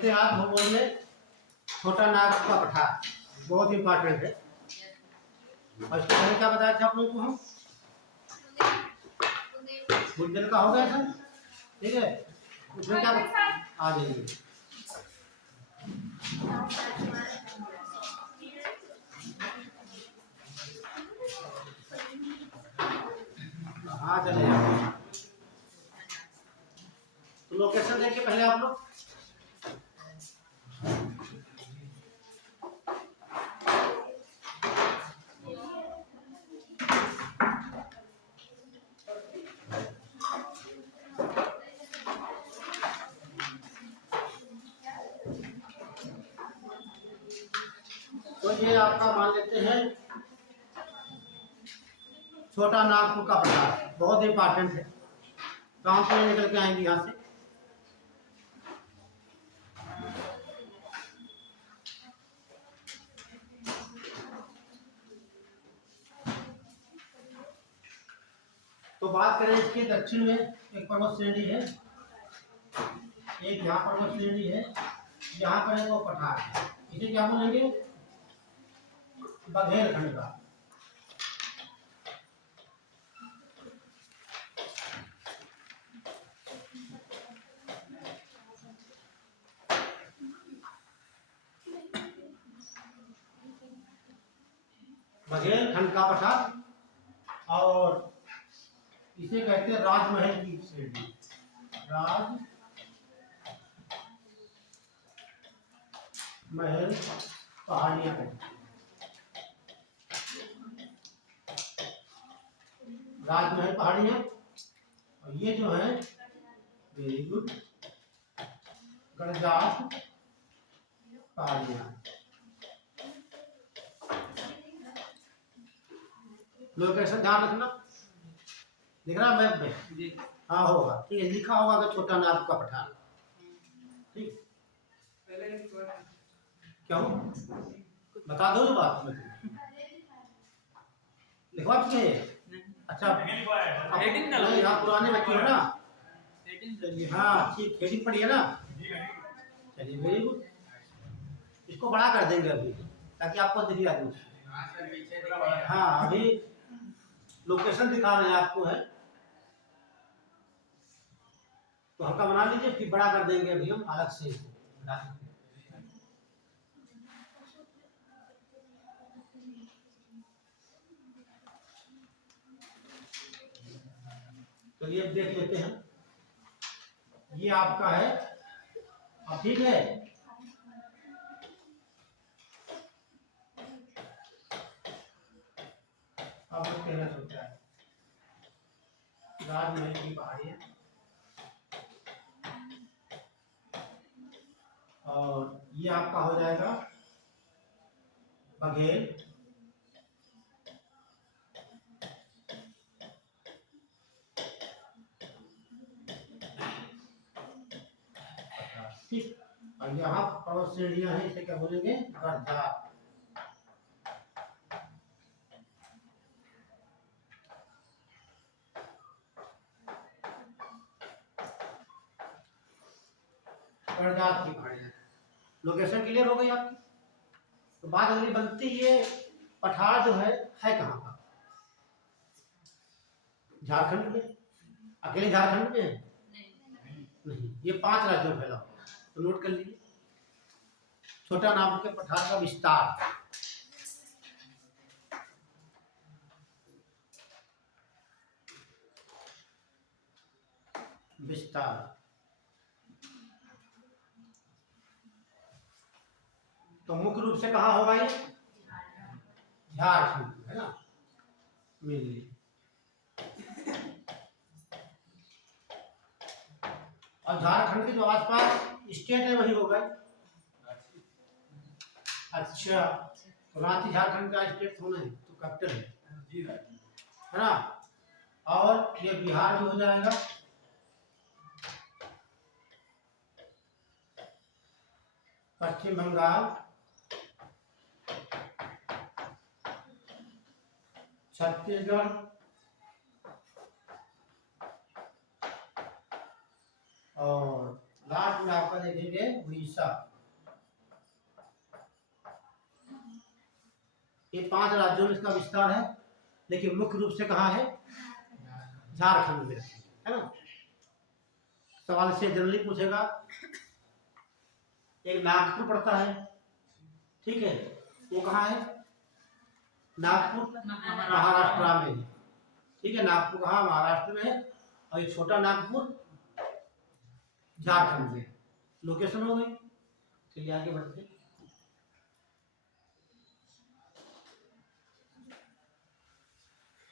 देखते हैं आप भूगोल में छोटा नाग का पठार बहुत इंपॉर्टेंट है। और इसके पहले क्या बताया था आप लोगों को हम बुलबुल का हो गया था, ठीक है। उसमें क्या आ जाइए हाँ चले जाओ। तो लोकेशन देखिए पहले आप लोग तो ये आपका मान लेते हैं छोटा नागपुर का पठार बहुत इंपॉर्टेंट है। गाँव से निकल के आएंगे यहाँ से। तो बात करें इसके दक्षिण में एक पर्वत श्रेणी है, एक यहाँ पर्वत श्रेणी है, यहाँ पर है वो पठार है। इसे क्या बोलेंगे? बघेलखंड का। बघेलखंड का पठार और इसे कहते हैं राजमहल की श्रेणी। राजमहल पहाड़ियां कहते हैं। राजमहल पहाड़ियां और ये जो है वेरी गुड गणजात पहाड़ियां। लोकेशन ध्यान रखना, दिख रहा मैप में? हाँ होगा, ठीक है, लिखा होगा कि छोटा नाग का पठार। ठीक क्यों बता दो बात में लिखवा चाहिए। अच्छा नहीं, आप पुराने बच्चे हो ना? हाँ ठीक, हेडिंग पढ़ी है ना? चलिए वेरी गुड। इसको बड़ा कर देंगे अभी ताकि आपको दिख जाए। हाँ अभी लोकेशन दिखा रहे हैं आपको है तो हल्का बना लीजिए, फिर बड़ा कर देंगे अभी हम अलग से। तो ये देख लेते हैं, ये आपका है। अब ठीक है, अब कहना सोचा है राजमहल की पहाड़ियां और ये आपका हो जाएगा बघेल। ठीक, और यहाँ पर्वत श्रेणियां हैं, इसे क्या बोलेंगे? गणजात। गणजात की पहाड़ियां। लोकेशन क्लियर हो गई आपकी? तो बात अगली बनती है पठार जो है कहाँ का? झारखंड में। अकेले झारखंड में है? नहीं, ये 5 राज्यों में फैला हुआ है। तो नोट कर लीजिए छोटा नाम के पठार का विस्तार। विस्तार तो मुख्य रूप से कहाँ होगा ये? झारखंड है ना मेनली। और झारखंड के जो आसपास स्टेट है वही होगा। अच्छा तो रांची झारखंड का स्टेट होना है तो कैपिटल है ना। और ये बिहार भी हो जाएगा, पश्चिम बंगाल, छत्तीसगढ़ और लास्ट में आपका देखेंगे उड़ीसा। ये 5 राज्यों में इसका विस्तार है, लेकिन मुख्य रूप से कहाँ है? झारखंड में, है ना। सवाल से जनरली पूछेगा। एक नागपुर पड़ता है, ठीक है, वो कहाँ है? नागपुर महाराष्ट्र में, ठीक है। नागपुर कहाँ? महाराष्ट्र में है। और एक छोटा नागपुर झारखंड में। लोकेशन हो गई। चलिए आगे बढ़ते।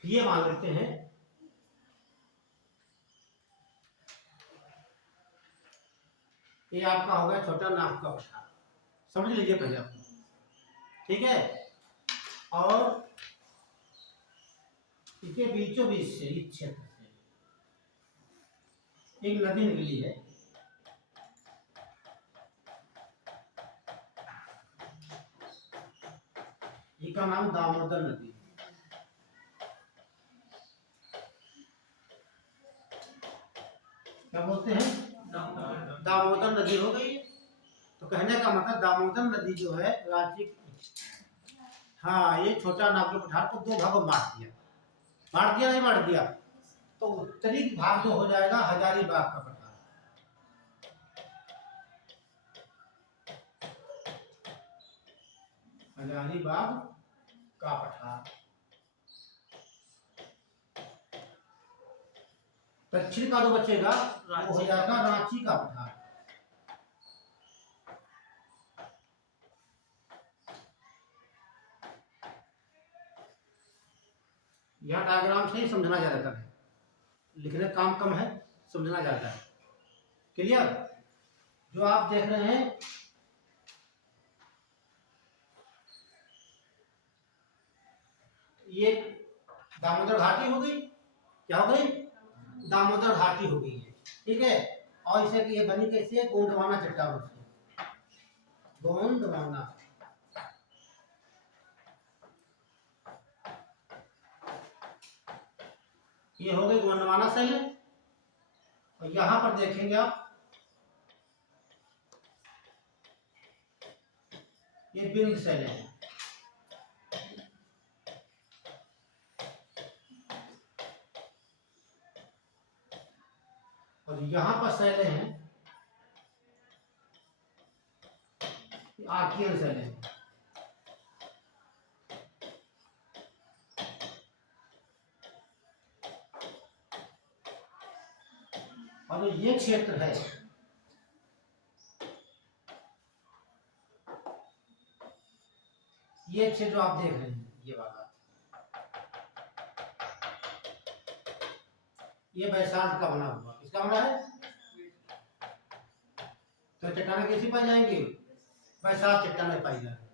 ये मान लेते हैं ये आपका होगा छोटा नाग का पठार, समझ लीजिए पहले आप, ठीक है। और इसके बीचों बीच से इस क्षेत्र से एक नदी निकली है, इसका नाम दामोदर नदी। क्या बोलते हैं? दामोदर नदी हो गई। तो कहने का मतलब दामोदर नदी जो है रांची, हाँ, ये छोटा नागपुर पठार को 2 भागों में बांट दिया। नहीं बांट दिया, तो उत्तरी भाग जो हो जाएगा हजारीबाग का पठार, हजारीबाग का पठार। दक्षिण का जो बचेगा वो हो जाएगा रांची का पठार। यह डायग्राम से ही समझना ज्यादा है, लिखने काम कम है, समझना ज्यादा है। क्लियर? जो आप देख रहे हैं ये दामोदर घाटी हो गई। क्या हो गई? दामोदर घाटी हो गई है, ठीक है। और इसे ये बनी कैसे? गोंडवाना चट्टानों से। गोंडवाना, ये हो गई गोंडवाना शैली। और यहां पर देखेंगे आप, ये बिंद शैली है। और यहां पर शैली हैं आर्कियन शैली है। और ये क्षेत्र है, ये क्षेत्र जो आप देख रहे हैं, ये वाला, ये बैसाल्ट का बना हुआ। किसका बना है? तो चट्टानें कैसी पाई जाएंगी? बैसाल्ट चट्टानें पाई जाएंगी।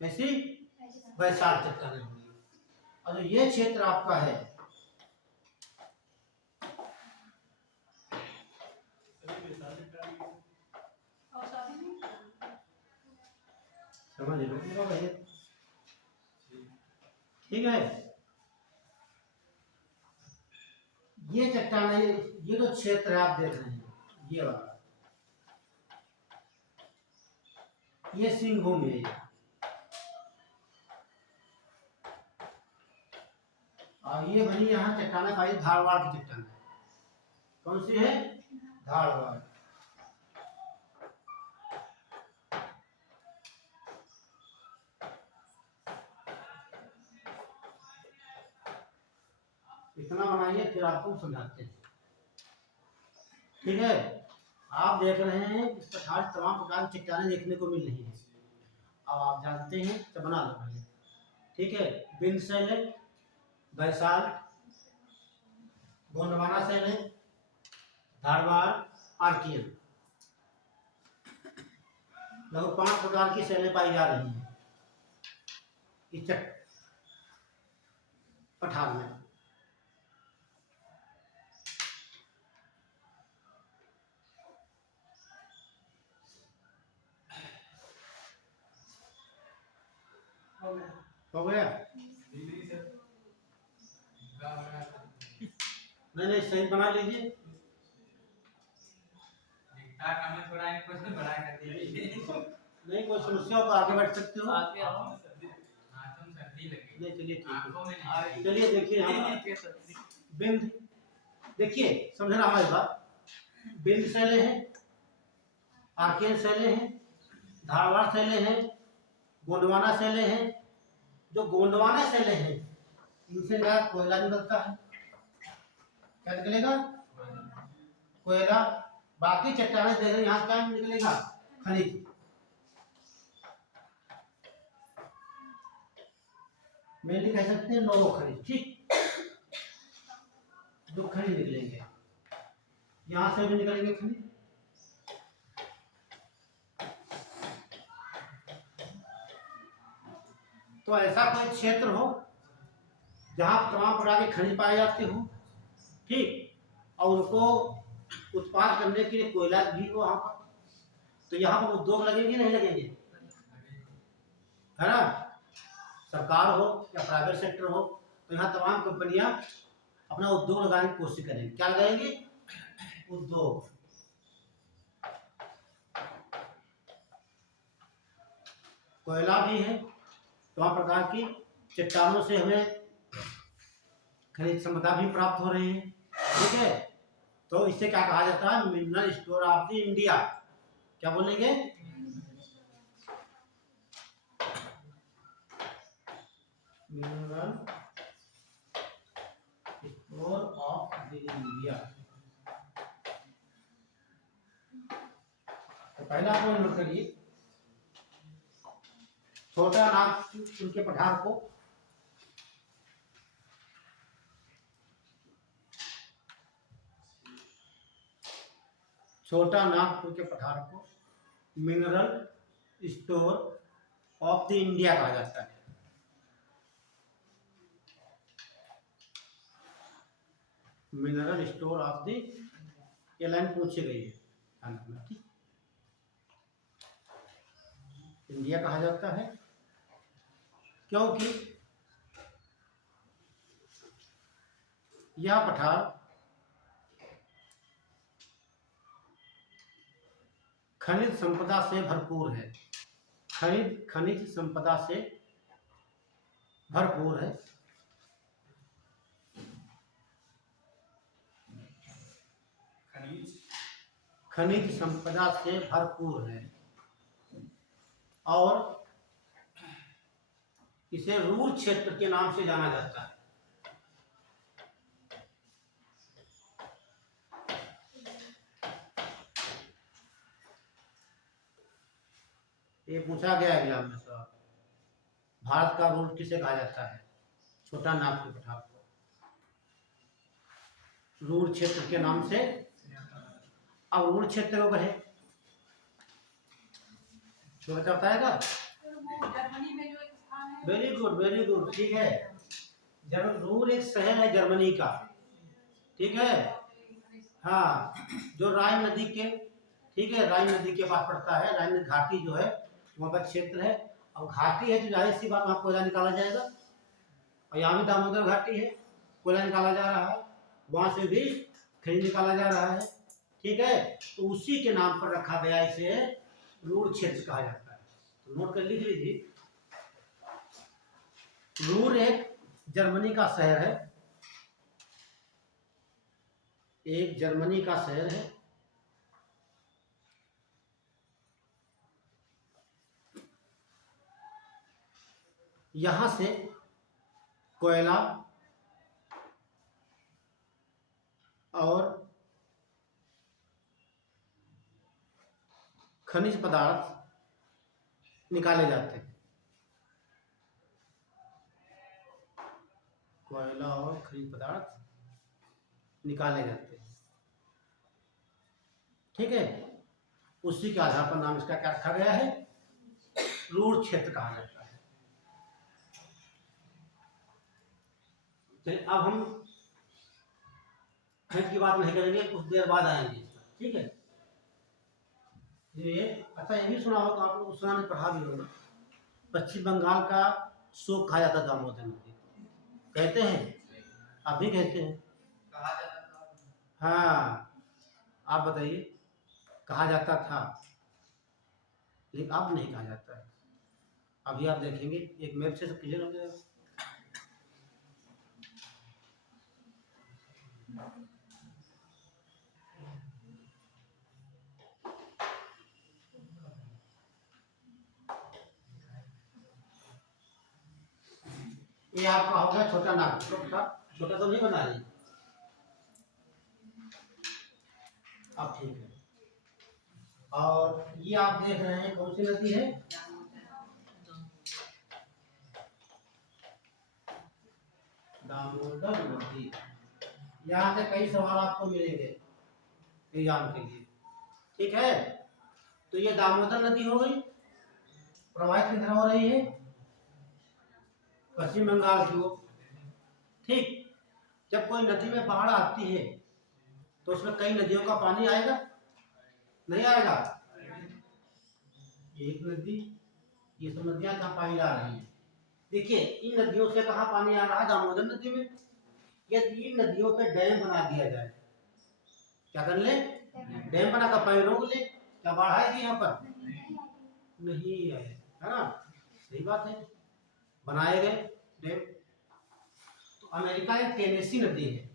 कैसी? बैसाल्ट चट्टानें होंगी। और जो ये क्षेत्र आपका है, समझ लो भैया, ठीक है। ये चट्टानें, ये जो क्षेत्र आप देख रहे हैं, ये वाला, ये सिंहभूमि है। और ये बनी यहाँ चट्टानें पाई धारवाड़ की चट्टानें। कौन सी है? धारवाड़। इतना बनाइए, फिर आपको समझाते हैं, ठीक है। आप देख रहे हैं इस प्रकार तमाम प्रकार की चट्टानें देखने को मिल रही है। अब आप जानते हैं तो बना लो भैया, ठीक है। बिंद शैली, बैसाल्ट, गोंडवाना शैली, धारवाड़, आर्कियन, लगभग 5 प्रकार की शैली पाई जा रही है इस पठार में। हो गया? नहीं, सही बना लीजिए। थोड़ा क्वेश्चन बड़ा कर दीजिए। नहीं कोई समस्या हो तो आगे बढ़ सकते हो। आगे आओ। तुम सर्दी लगी। नहीं चलिए ठीक आंखों में है। नहीं। चलिए देखिए हम बिंद, देखिए समझना हमारी बात। बिंद शैले हैं, आर्कियन शैले हैं, धारवाड़ शैले हैं, गोंडवाना शैले हैं। जो गोंडवाना शैले हैं इनसे क्या कोयला निकलता है, क्या निकलेगा? कोयला। बाकी चट्टानें जगह यहाँ क्या निकलेगा? खनिज। मेनली कह सकते हैं नौ खनिज, ठीक। जो खनिज निकलेंगे यहाँ से भी निकलेंगे खनिज। तो ऐसा कोई क्षेत्र हो जहाँ तमाम प्रकार के खनिज पाए जाते हो, ठीक, और उनको उत्पाद करने के लिए कोयला भी हो वहाँ पर, तो यहाँ पर उद्योग लगेंगे नहीं लगेंगे? है ना? सरकार हो या प्राइवेट सेक्टर हो, तो यहाँ तमाम कंपनियां अपना उद्योग लगाने की कोशिश करेंगी। क्या लगाएंगे? उद्योग। कोयला भी है, तमाम प्रकार की चट्टानों से हमें खनिज संपदा भी प्राप्त हो रही है, ठीक है। तो इससे क्या कहा जाता है? Mineral store of the India. क्या बोलेंगे? Mineral store of the India. तो पहला पॉइंट नोट करिए, छोटा नागपुर के पठार को mineral store of the India कहा जाता है। मिनरल स्टोर ऑफ द, ये लाइन पूछी गई है, ठीक। इंडिया कहा जाता है क्योंकि यह पठार खनिज संपदा से भरपूर है। खनिज संपदा से भरपूर है। खनिज संपदा से भरपूर है और इसे रूर क्षेत्र के नाम से जाना जाता है। ये पूछा गया एग्जाम में सर, भारत का रूर किसे कहा जाता है? छोटा नागपुर पठार को रूर क्षेत्र के नाम से। अब रूर क्षेत्र को है छोटा बताएगा। जर्मनी में जो एक स्थान है। वेरी गुड, ठीक है। रूर एक शहर है जर्मनी का, ठीक है। हाँ, जो राइन नदी के, ठीक है, राइन नदी के पास पड़ता है। राइन घाटी जो है वहाँ का क्षेत्र है, और घाटी है तो जाहिर सी बात वहाँ कोयला निकाला जाएगा। और यहाँ भी दामोदर घाटी है, कोयला निकाला जा रहा है, वहाँ से भी खनिज निकाला जा रहा है, ठीक है। तो उसी के नाम पर रखा गया, इसे रूर क्षेत्र कहा जाता है। तो नोट कर लिख लीजिए, रूर एक जर्मनी का शहर है, एक जर्मनी का शहर है, यहां से कोयला और खनिज पदार्थ निकाले जाते हैं। कोयला और खनिज पदार्थ निकाले जाते हैं, ठीक है। उसी के आधार पर नाम इसका क्या रखा गया है? रूर क्षेत्र कहा जाता है। चलिए अब हम खनिज की बात नहीं करेंगे, कुछ देर बाद आएंगे, ठीक है। ये अच्छा, ये भी सुना होगा आप लोग, सुना नहीं, पढ़ा भी होगा। पश्चिम बंगाल का शोक कहा जाता दामोदर नदी, कहते हैं, आप भी कहते हैं। हाँ, आप बताइए कहा जाता था, लेकिन अब नहीं कहा जाता है। अभी आप देखेंगे एक मैप से सब क्लियर हो जाएगा। ये आपका हो गया छोटा नाग, छोटा तो नहीं बना रही। अब ठीक है। और ये आप देख रहे हैं कौन सी नदी है? दामोदर नदी। यहाँ से कई सवाल आपको मिलेंगे एग्जाम के लिए, ठीक है। तो ये दामोदर नदी हो गई, प्रवाहित किधर हो रही है? पश्चिम बंगाल की ओर, ठीक। जब कोई नदी में बाढ़ आती है तो उसमें कई नदियों का पानी आएगा, नहीं आएगा? एक नदी, ये सब नदियां कहाँ पानी ला रही हैं? देखिए इन नदियों से कहाँ पानी आ रहा है? दामोदर नदी में। यदि इन नदियों पे डैम बना दिया जाए, क्या कर ले? डैम बना कर पानी रोक ले, क्या बाढ़ आएगी यहाँ पर? नहीं आए, है ना? सही बात है, बनाए गए डैम। तो अमेरिका एक टेनेसी नदी है,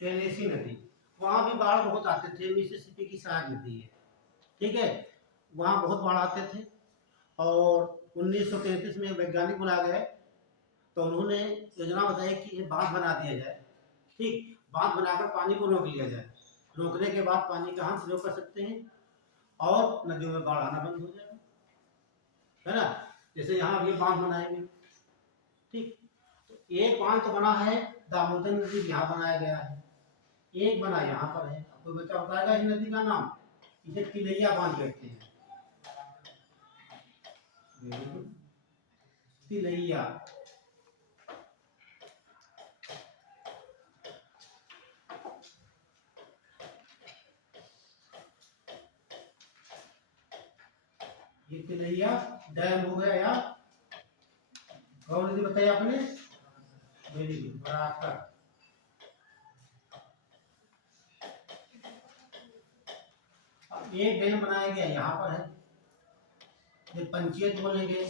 टेनेसी नदी, वहां भी बाढ़ बहुत आते थे। मिसिसिपी की सहायक नदी है, ठीक है। वहां बहुत बाढ़ आते थे और 1933 में वैज्ञानिक बुला गए तो उन्होंने योजना बताई कि बांध बना दिया जाए, ठीक। बांध बनाकर पानी को रोक लिया जाए। रोकने के बाद पानी कहाँ से रोक कर सकते हैं और नदियों में बाढ़ आना बंद हो जाएगा, है ना? जैसे यहाँ ये बांध बनाएंगे, ठीक। तो एक बांध तो बना है दामोदर नदी, यहाँ बनाया गया है। एक बना यहाँ पर है। कोई बच्चा बताएगा इस नदी का नाम? इसे तिलैया बांध कहते हैं, तिलैया। ये तिलैया डैम हो गया यार। कौन नदी बताई आपने? वेरी गुड, बराबर। एक डैम बनाया गया यहाँ पर है, ये पंचायत बोलेंगे,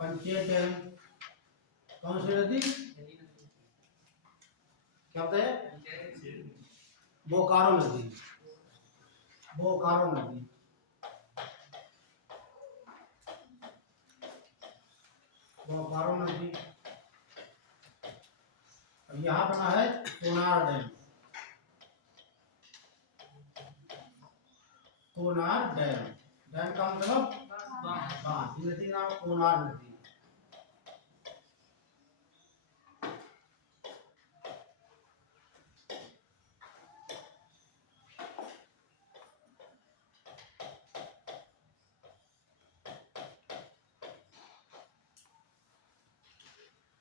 पंचायत डैम। कौन सी नदी? क्या होता है? बोकारो नदी, बोकारो नदी। बोकारो नदी। अब यहाँ बना है Konar dam, Konar dam. Dam का मतलब बांध। नदी का नाम कोनार नदी।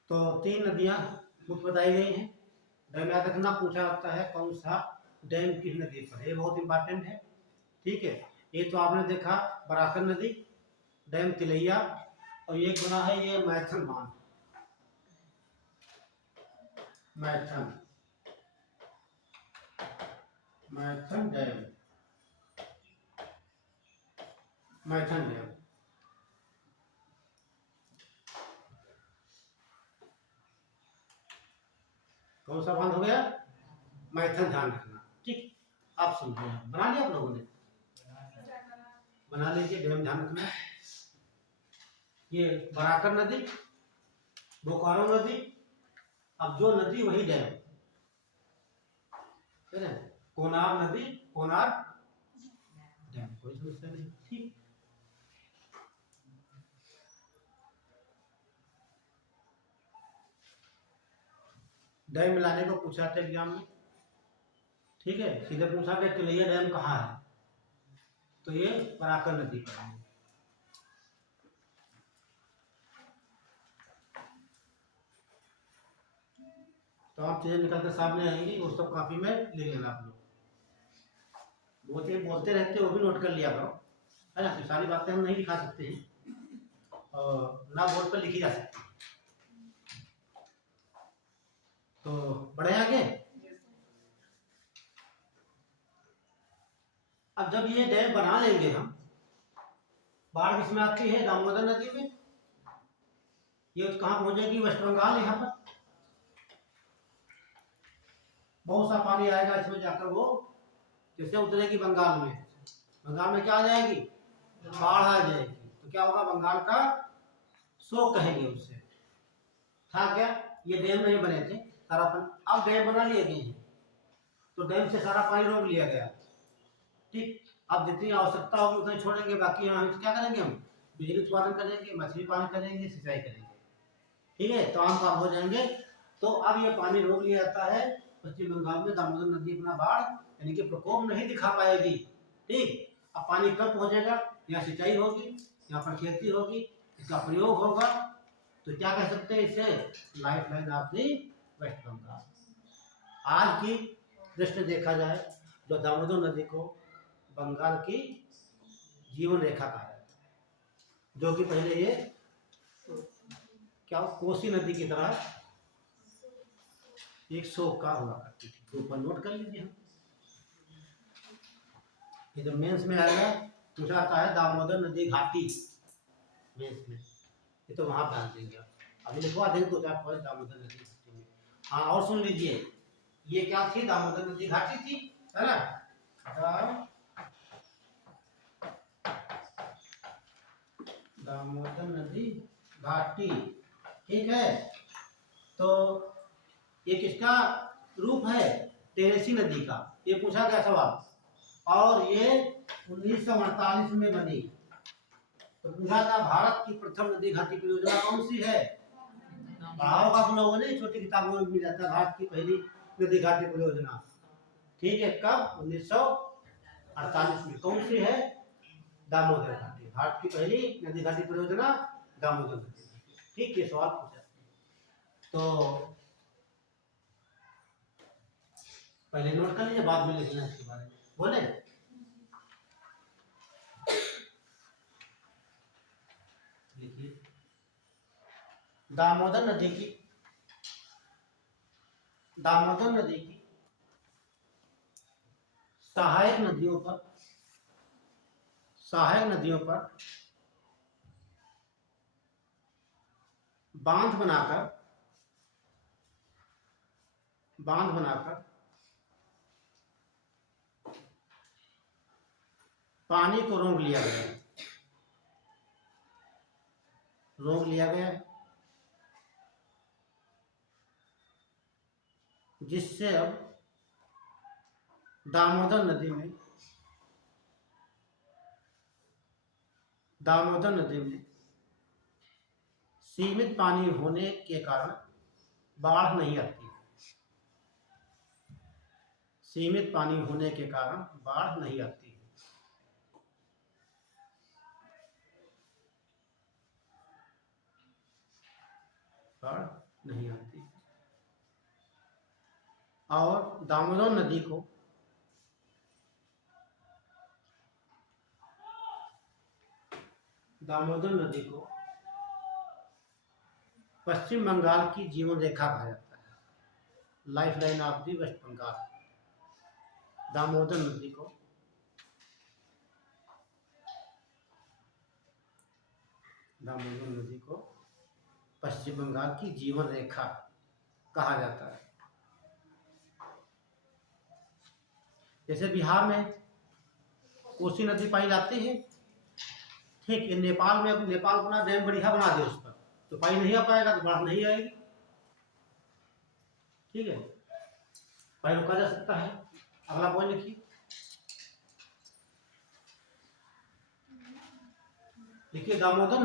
तो 3 नदियां मुख्य बताई गई हैं। डैम याद रखना पूछा जाता है कौन सा डैम किस नदी पर है, ये बहुत इंपॉर्टेंट है, ठीक है। ये तो आपने देखा बराकर नदी, डैम तिलैया, और एक बना है ये मैथन बांध, मैथन, मैथन डैम, मैथन डैम। कौन सा बांध हो गया? मैथन, ध्यान रखना, ठीक। आप समझो, बना लिया आप लोगों ने? बना लीजिए, डैम ध्यान रखना। ये बराकर नदी, बोकारो नदी, अब जो नदी वही डैम, है ना? कोनार नदी, कोनार डैम, कोई समस्या नहीं, ठीक। डैम मिलाने को पूछा था एग्जाम में, ठीक है। सीधे पूछा कि तिलैया डैम कहाँ है, तो ये बराकर नदी पर है। तो आप चीजें निकल कर सामने आएंगी, वो सब कॉपी में लिख लेना आप लोग। बोलते रहते हो, वो भी नोट कर लिया करो, है ना? तो सारी बातें हम नहीं लिखा सकते हैं और ना बोर्ड पर लिखी जा सकती है। तो बढ़े आगे। अब जब ये डैम बना लेंगे हम, बाढ़ किसमें आती है? दामोदर नदी में। ये कहाँ पहुंचेगी? वेस्ट बंगाल। यहाँ पर बहुत सा पानी आएगा इसमें जाकर, वो जैसे उतरेगी बंगाल में, बंगाल में क्या आ जाएगी? बाढ़ आ जाएगी। तो क्या होगा? बंगाल का शोक कहेंगे उससे। था क्या? ये डैम नहीं बने थे सारा पानी, अब डैम बना लिए गए हैं तो डैम से सारा पानी रोक लिया गया। ठीक, अब जितनी आवश्यकता होगी उतनी छोड़ेंगे, बाकी हम क्या करेंगे? हम बिजली उत्पादन करेंगे, मछली पालन करेंगे, सिंचाई करेंगे। ठीक है, तो आम काम हो जाएंगे। तो अब ये पानी रोक लिया जाता है। पश्चिम बंगाल में दामोदर नदी अपना बाढ़ यानी कि प्रकोप नहीं दिखा पाएगी। ठीक, अब पानी कब पहुंचेगा? यहाँ सिंचाई होगी, यहाँ पर खेती होगी, इसका प्रयोग होगा। तो क्या कह सकते हैं इसे? Life line of the West Bengal. आज की दृष्टि देखा जाए तो दामोदर नदी को बंगाल की जीवन रेखा कहा जाता है, जो कि पहले ये क्या कोसी नदी की तरह एक शोक का हुआ करती थी। ऊपर नोट कर लीजिए। हम ये तो मेंस में आएगा, पूछा आता है दामोदर नदी घाटी मेंस में, ये तो वहां ध्यान देंगे। अभी लिखवा देंगे तो क्या पॉइंट दामोदर नदी घाटी में। हाँ, और सुन लीजिए, ये क्या थी? दामोदर नदी घाटी थी, है ना? दामोदर नदी घाटी। ठीक है, तो ये किसका रूप है? टेनेसी नदी का। ये पूछा गया सवाल, और ये 1948 में बनी। तो पूछा था भारत की प्रथम नदी घाटी परियोजना कौन सी है? पढ़ा होगा आप लोगों ने, छोटी किताबों में मिल जाता है भारत की पहली नदी घाटी परियोजना। ठीक है, कब? 1948 में। कौन सी है? दामोदर घाटी। भारत की पहली नदी घाटी परियोजना दामोदर नदी घाटी। ठीक, ये सवाल पूछा। तो पहले नोट कर लीजिए, बाद में लिखना इसके बारे में। बोले लिखिए, दामोदर नदी की सहायक नदियों पर बांध बनाकर पानी को रोक लिया गया, जिससे अब दामोदर नदी में सीमित पानी होने के कारण बाढ़ नहीं आती। सीमित पानी होने के कारण बाढ़ नहीं आती। बाढ़ नहीं आती। और दामोदर नदी को पश्चिम बंगाल की जीवन रेखा कहा जाता है, life line of the West Bengal. Damodar नदी को पश्चिम बंगाल की जीवन रेखा कहा जाता है। जैसे बिहार में कोसी नदी पाई जाती है। ठीक है, नेपाल में नेपाल अपना डैम बढ़िया बना दे उस पर, तो पानी नहीं आ पाएगा, तो बाढ़ नहीं आएगी। ठीक है, पानी रोका जा सकता है। अगला पॉइंट लिखिए, दामोदर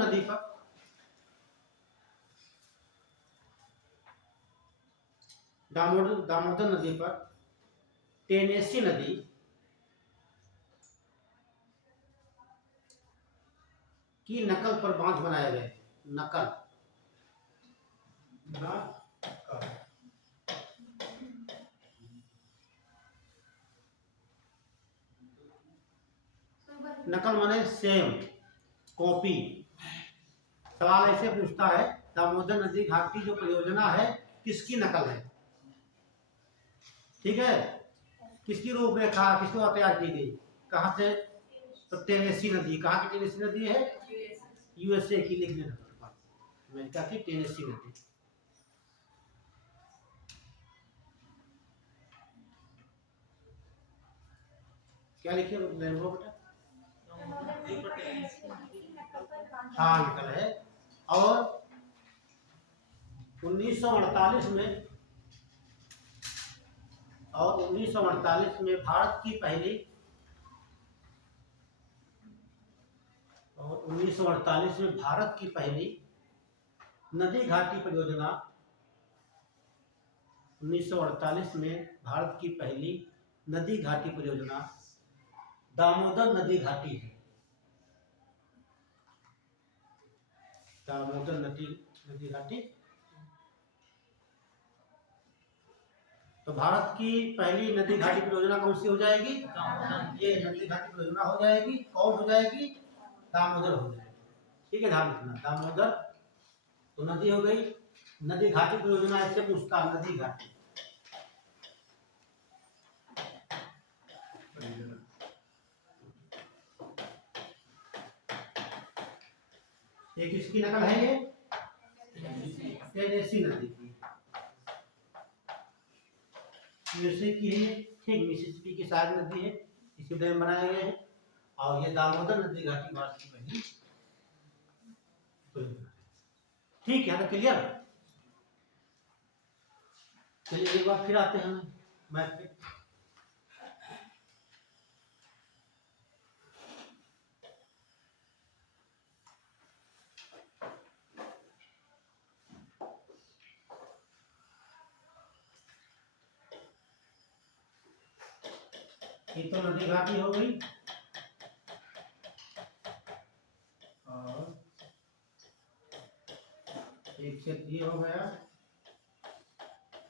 नदी पर टेनेसी नदी की नकल पर बांध बनाए गए। नकल माने सेम, कॉपी। सवाल ऐसे पूछता है, दामोदर नदी घाटी जो परियोजना है किसकी नकल है? ठीक है, किसकी रूपरेखा किसके द्वारा तैयार की गई, कहाँ से, तो टेनेसी नदी, कहाँ की टेनेसी नदी है, यूएसए की, लिख लेना अमेरिका की टेनेसी नदी। क्या लिखे बेटा, हाँ निकल है। और 1948 में, और 1948 में भारत की पहली, और 1948 में भारत की पहली नदी घाटी परियोजना, 1948 में भारत की पहली नदी घाटी परियोजना दामोदर नदी घाटी है। दामोदर नदी घाटी। तो भारत की पहली नदी घाटी परियोजना कौन सी हो जाएगी, ये नदी घाटी परियोजना हो जाएगी, कौन हो जाएगी, दामोदर हो जाएगी। ठीक है, ध्यान रखना, दामोदर तो नदी हो गई, नदी घाटी परियोजना ऐसे पूछता, नदी घाटी। एक इसकी नकल है ये टेनेसी नदी की, यूएसए की है, ठीक, मिसिसिपी की सारी नदी है, इसी डैम बनाए गए हैं। और ये दामोदर नदी घाटी भारत की पहली, ठीक है, क्लियर। चलिए एक बार फिर आते हैं मैथ पे। ये तो नदी घाटी हो गई, और एक क्षेत्र ये हो गया,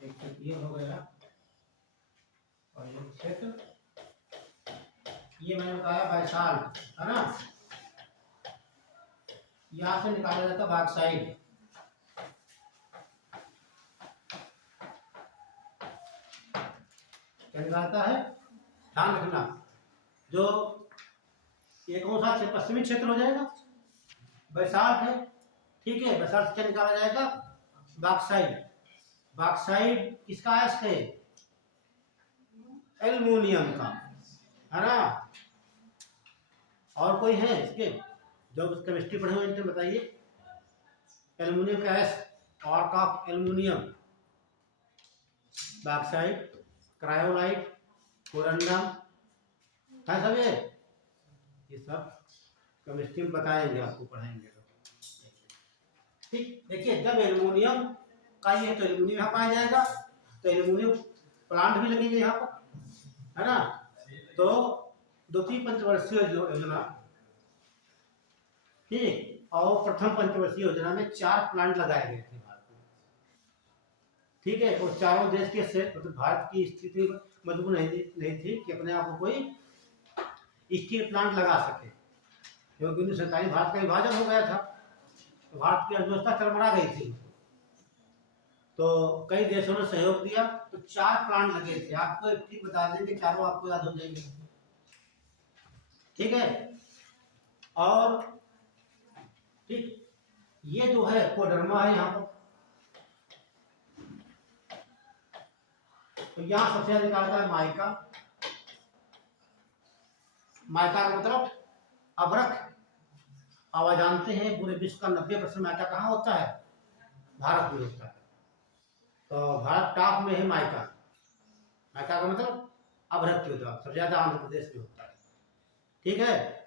एक क्षेत्र ये हो गया, और एक क्षेत्र ये मैंने बताया बाइसाल्ट है ना, यहां से निकाला जाता बॉक्साइट। क्या निकालता है, ध्यान रखना, जो ये कौन सा पश्चिमी क्षेत्र हो जाएगा, बैसाल्ट है, ठीक है, बैसाल्ट से निकाला जाएगा बॉक्साइट। बॉक्साइट किसका अयस्क है, एल्युमिनियम का, है ना। और कोई है इसके जो केमिस्ट्री पढ़े हुए इनसे बताइए, एल्युमिनियम का अयस्क, arc of aluminium, bauxite, cryolite, corundum है सब, ये सब केमिस्ट्री में बताएंगे, आपको पढ़ाएंगे तो। ठीक, देखिए जब एल्युमिनियम का ये तो एल्युमिनियम यहाँ पाया जाएगा, तो एल्युमिनियम प्लांट भी लगेंगे यहाँ पर, है ना। तो द्वितीय पंचवर्षीय योजना, ठीक, और प्रथम पंचवर्षीय योजना में 4 प्लांट लगाए गए थे भारत में, ठीक है। और चारों देश के से मतलब भारत की स्थिति मजबूत नहीं थी कि अपने आप को कोई स्टील प्लांट लगा सके, क्योंकि 1947 भारत का विभाजन हो गया था, तो भारत की अर्थव्यवस्था चरमरा गई थी। तो कई देशों ने सहयोग दिया, तो 4 प्लांट लगे थे, आपको एक ठीक बता देंगे, चारों आपको याद हो जाएंगे, ठीक है। और ठीक, ये जो है कोडरमा है यहाँ पर, तो यहाँ सबसे ज्यादा निकालता है माइका। माइका का मतलब अभ्रक, आप जानते हैं पूरे विश्व का 90% माइका कहाँ होता है, भारत में होता है। तो भारत टॉप में है माइका, माइका का मतलब अभ्रक होता है, सबसे ज्यादा आंध्र प्रदेश में होता है, ठीक है।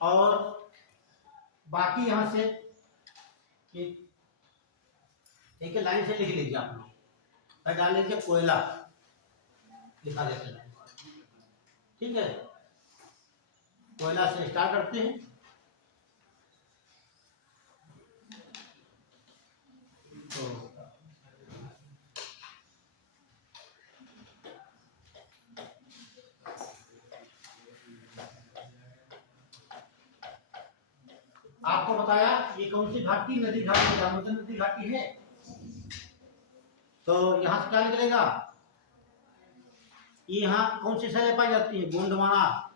और बाकी यहाँ से एक लाइन से लिख लीजिए आप लोग, डाल लीजिए कोयला, लिखा देते हैं, ठीक है। कोयला से स्टार्ट करते हैं, तो आपको बताया ये कौन सी घाटी, नदी घाटी, दामोदर नदी घाटी है। तो यहां से क्या निकलेगा, ये यहाँ कौन सी शैलें पाई जाती है? गोंडवाना,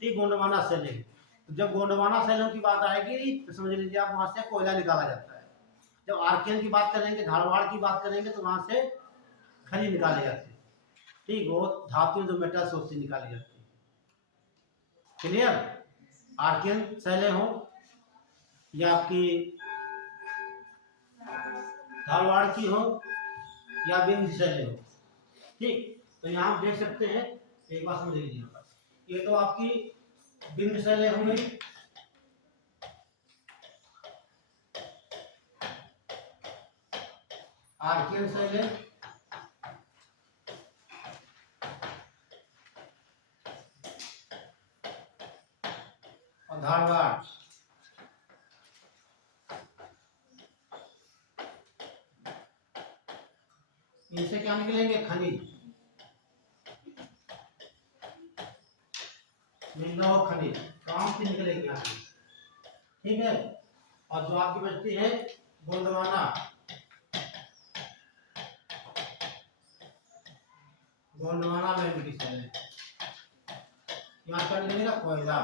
ठीक, गोंडवाना शैलें। तो जब गोंडवाना शैलों की बात आएगी तो समझ लीजिए आप वहाँ से कोयला निकाला जाता है। जब आर्कियन की बात करेंगे, धारवाड़ की बात करेंगे, तो वहाँ से खनिज निकाले जाते हैं, ठीक, वो धातु जो मेटल्स होती निकाली जाती है। क्लियर? आर्कियन शैलें हो या आपकी धारवाड़ की हो या विंध्य शैलें हो, ठीक। तो यहाँ आप देख सकते हैं, एक बात समझ लीजिए, ये तो आपकी विंध्य शैलें हो गई, आर्कियन शैलें, और धारवाड़। इनसे क्या निकलेंगे? खनिज, मिनरल खनिज काम से निकलेंगे यहाँ से, ठीक है। और जो आपकी बचती है गोंडवाना, गोंडवाना में इनकी शैलें, यहाँ क्या निकलेगा? कोयला।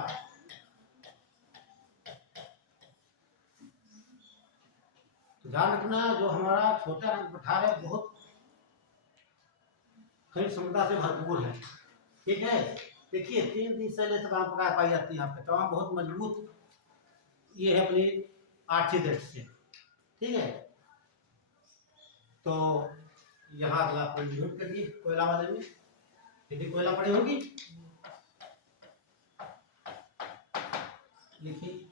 तो ध्यान रखना, जो हमारा छोटा रंग पठार है बहुत खनिज क्षमता से भरपूर है, ठीक है। देखिए 3 शैलें तमाम प्रकार पाई जाती है यहाँ पे, तमाम बहुत मजबूत ये है अपनी आर्थिक दृष्टि से, ठीक है। तो यहाँ अगला आप नोट करिए कोयला वाले में, देखिए कोयला पड़ी होगी, लिखिए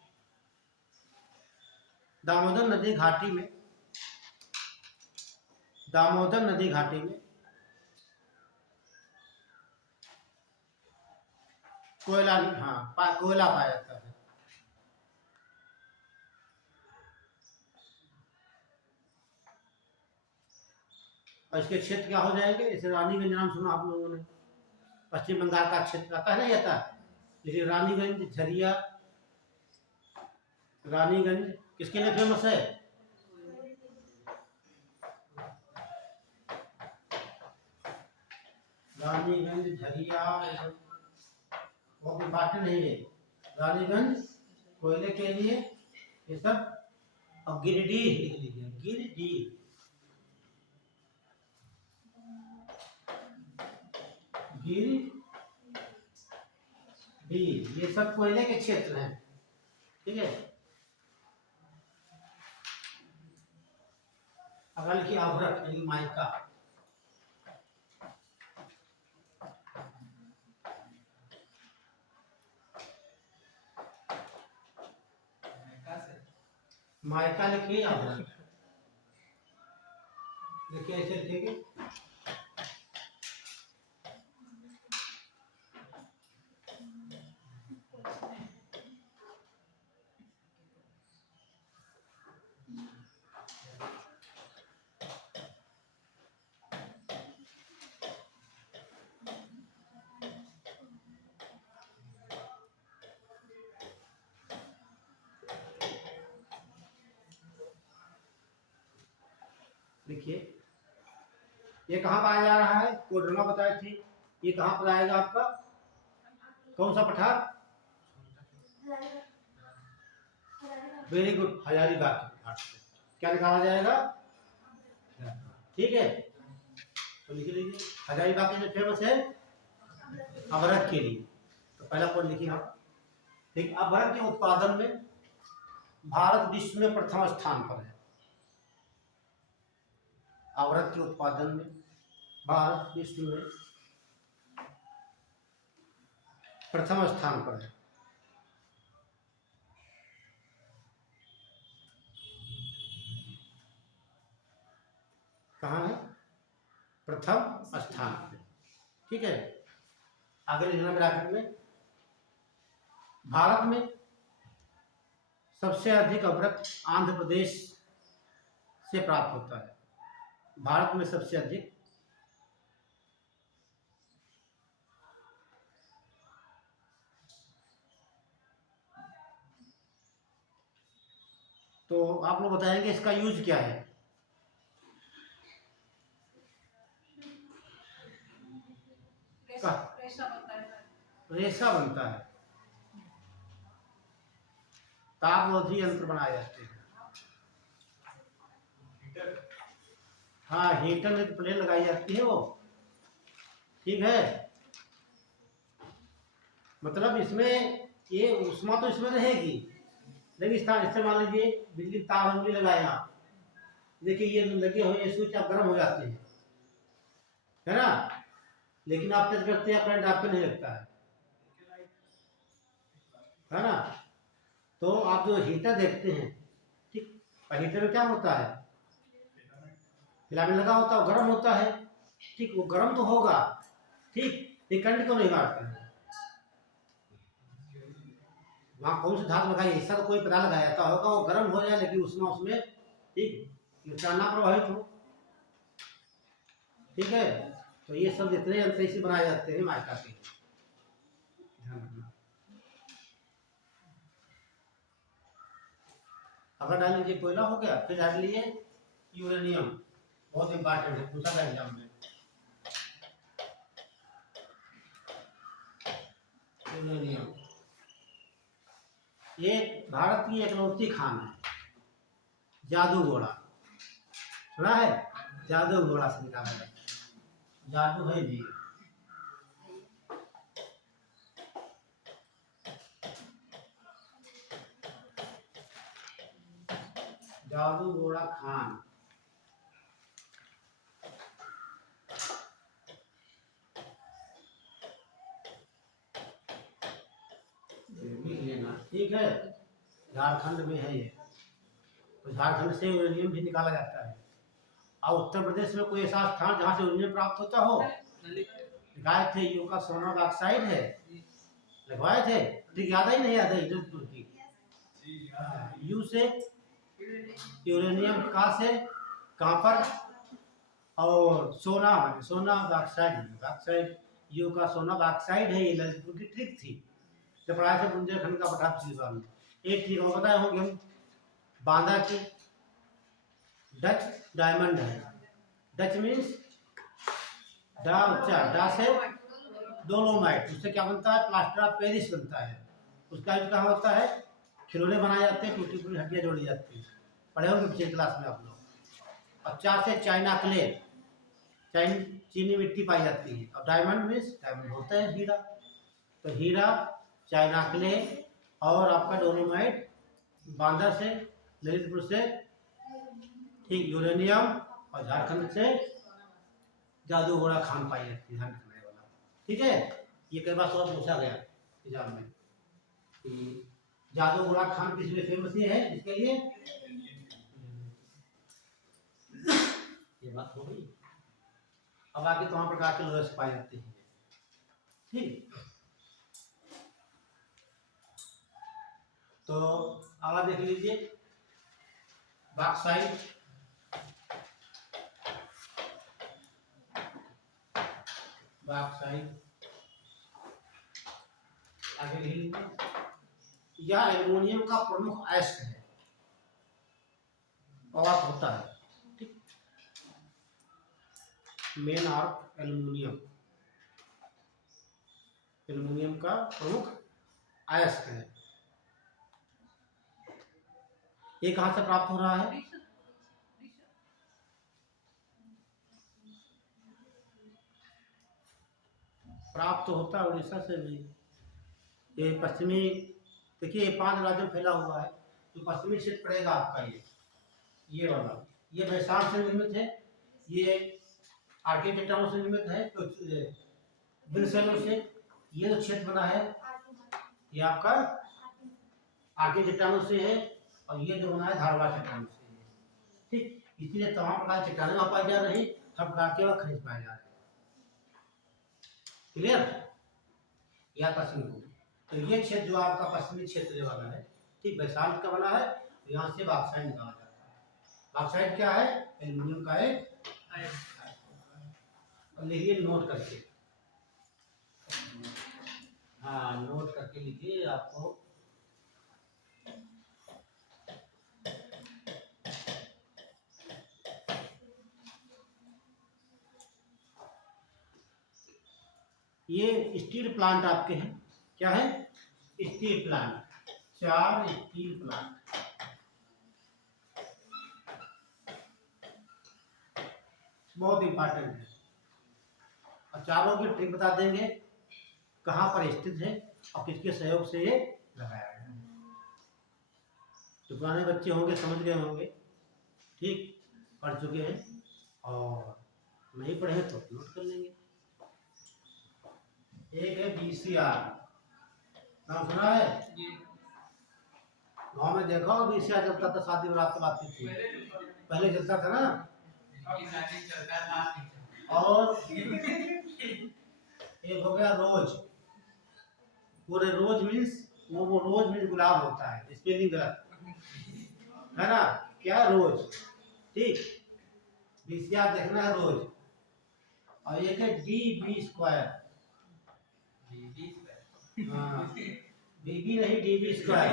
दामोदर नदी घाटी में, दामोदर नदी घाटी में कोयला, हाँ, कोयला पाया जाता है। और इसके क्षेत्र क्या हो जाएंगे? जैसे रानीगंज नाम सुना आप लोगों ने, पश्चिम बंगाल का क्षेत्र आता है ना, ये था। जैसे रानीगंज, झरिया, रानीगंज किसके लिए फेमस है? रानीगंज, झरिया बहुत इंपॉर्टेंट है ये। रानीगंज कोयले के लिए ये सब, और गिरिडीह लिख लीजिए, गिरिडीह, गिरिडीह, ये सब कोयले के क्षेत्र हैं, ठीक है। अगल की अभ्रक यानी माइका, माइका लिखिए, अभ्रक देखिए, ऐसे लिखेंगे। देखिए ये कहाँ पाया जा रहा है? कोडरमा बताए थे, ये कहाँ पर आएगा आपका? कौन सा पठार? वेरी गुड, हजारीबाग के पठार से क्या निकाला जाएगा? ठीक है, तो लिख लीजिए हजारीबाग के जो फेमस है अभ्रक के लिए, तो पहला पॉइंट लिखिए आप। ठीक, अभ्रक के उत्पादन में भारत विश्व में प्रथम स्थान पर है। अभ्रक के उत्पादन में भारत विश्व में प्रथम स्थान पर है। कहाँ है? प्रथम स्थान पे, ठीक है। आगे लिखना ब्रैकेट में, भारत में सबसे अधिक अभ्रक आंध्र प्रदेश से प्राप्त होता है। भारत में सबसे अधिक तो आप लोग बताएंगे इसका यूज क्या है? रेशा बनता है, तापरोधी यंत्र बनाए जाते हैं। हाँ, हीटर में प्लेट लगाई जाती है वो, ठीक है। मतलब इसमें ये उष्मा तो इसमें रहेगी, लेकिन इस तरह इससे मान लीजिए बिजली तार हम भी लगाए आप, देखिए ये लगे हुए ये स्विच आप गर्म हो जाते हैं, है ना, लेकिन आप टच करते हैं करंट आपको नहीं लगता है ना। तो आप जो हीटर देखते हैं, ठीक, और हीटर में क्या होता है, फिलामेंट लगा होता है, गर्म होता है, ठीक, वो गर्म तो होगा, ठीक, ये करंट को नहीं मारता है। वहाँ कौन सी धातु लगाई ऐसा तो कोई पता लगाया था होगा, वो गर्म हो जाए लेकिन उसमें उसमें ठीक नुकसान ना प्रभावित हो, ठीक है। तो ये सब जितने यंत्र इसी बनाए जाते हैं माइका के, ध्यान रखना। अगर डाल लीजिए कोयला हो गया, फिर डाल लिए यूरेनियम, बहुत इंपॉर्टेंट है, पूछा था एग्जाम में। यूरेनियम ये भारत की एकलौती खान है, जादू घोड़ा सुना है, जादू घोड़ा से निकाला है, जादू है जी। जादू घोड़ा खान, लेना, ठीक है। झारखंड में है ये, तो झारखंड से यूरेनियम भी निकाला जाता है। और उत्तर प्रदेश में कोई ऐसा स्थान जहाँ से यूरेनियम प्राप्त होता हो, लिखाए थे यू का सोना ऑक्साइड है, लगवाए थे, ठीक, याद ही नहीं याद है की यू से यूरेनियम, का से कॉपर, और सोना सोना ऑक्साइड, ऑक्साइड यू का सोना ऑक्साइड है, ये ललितपुर की ट्रिक थी जब पढ़ाए थे बुंदेलखंड का पटाख सीजन में। एक ट्रिक और बताए होंगे हम, बांदा की डच डायमंड है, डच मीन्स डा से डोलोमाइट, उससे क्या बनता है, प्लास्टर ऑफ पेरिस बनता है, उसका यूज कहाँ होता है, खिलौने बनाए जाते हैं, टूटी फूटी हड्डियाँ जोड़ी जाती हैं, पढ़े होंगे पिछले क्लास में आप लोग। और चार से चाइना क्ले, चीनी मिट्टी पाई जाती है, और डायमंड मीन्स डायमंड होता है हीरा, तो हीरा, चाइना क्ले और आपका डोलोमाइट, बांदा से, ललितपुर से, ठीक, यूरेनियम, और झारखंड से जादू घोड़ा खान पाई जाती है, वाला, ठीक है। ये कई बार सवाल पूछा गया एग्जाम में कि जादू घोड़ा खान किस लिए फेमस है, इसके लिए ये बात हो गई। अब आगे तमाम प्रकार के लोहे पाए जाते हैं, ठीक। तो आगे देख लीजिए बॉक्साइट, बॉक्साइट आगे लिख लीजिए, यह एल्युमिनियम का प्रमुख अयस्क है, और होता है, ठीक, मेन आर्क एल्युमिनियम, एल्युमिनियम का प्रमुख अयस्क है। ये कहां से प्राप्त हो रहा है, प्राप्त होता है उड़ीसा से भी, ये पश्चिमी, देखिए ये 5 राज्यों में फैला हुआ है, तो पश्चिमी क्षेत्र पड़ेगा आपका ये वाला, ये वैशाल से निर्मित है, ये आर्के चट्टानों से निर्मित है, तो बिलसेलों से ये जो क्षेत्र बना है ये आपका आर्के चट्टानों से है, और ये जो बना है धारवाड़ चट्टानों से है, ठीक। इसलिए तमाम प्रकार की चट्टानें वहां पाई जा रही, हर प्रकार के वहां खनिज पाए जा रहे, क्लियर, या पश्चिमी को। तो ये क्षेत्र जो आपका पश्चिमी क्षेत्र वाला है, ठीक, वैशाल का बना है, तो यहाँ से बॉक्साइट निकाला जाता है। बॉक्साइट क्या है, एल्युमिनियम का एक, और लिखिए नोट करके, हाँ नोट करके लिखिए आपको, ये स्टील प्लांट आपके हैं, क्या है? Steel plant, 4 steel plant. बहुत इंपॉर्टेंट है। और चारों की ट्रिक बता देंगे, कहाँ पर स्थित है और किसके सहयोग से ये लगाया गया है। तो पुराने बच्चे होंगे समझ गए होंगे, ठीक, पढ़ चुके हैं, और नहीं पढ़े तो नोट कर लेंगे। एक है बीसीआर, नाम सुना है? गाँव में देखा हो बीसीआर चलता था, शादी बारात आती थी, पहले चलता था ना। और एक हो गया रोज, पूरे रोज मीन्स वो रोज मीन्स गुलाब होता है, स्पेलिंग गलत है ना, क्या रोज, ठीक, बीसीआर देखना है रोज। और एक है डीबी स्क्वायर, बीबी नहीं डीबी स्क्वायर,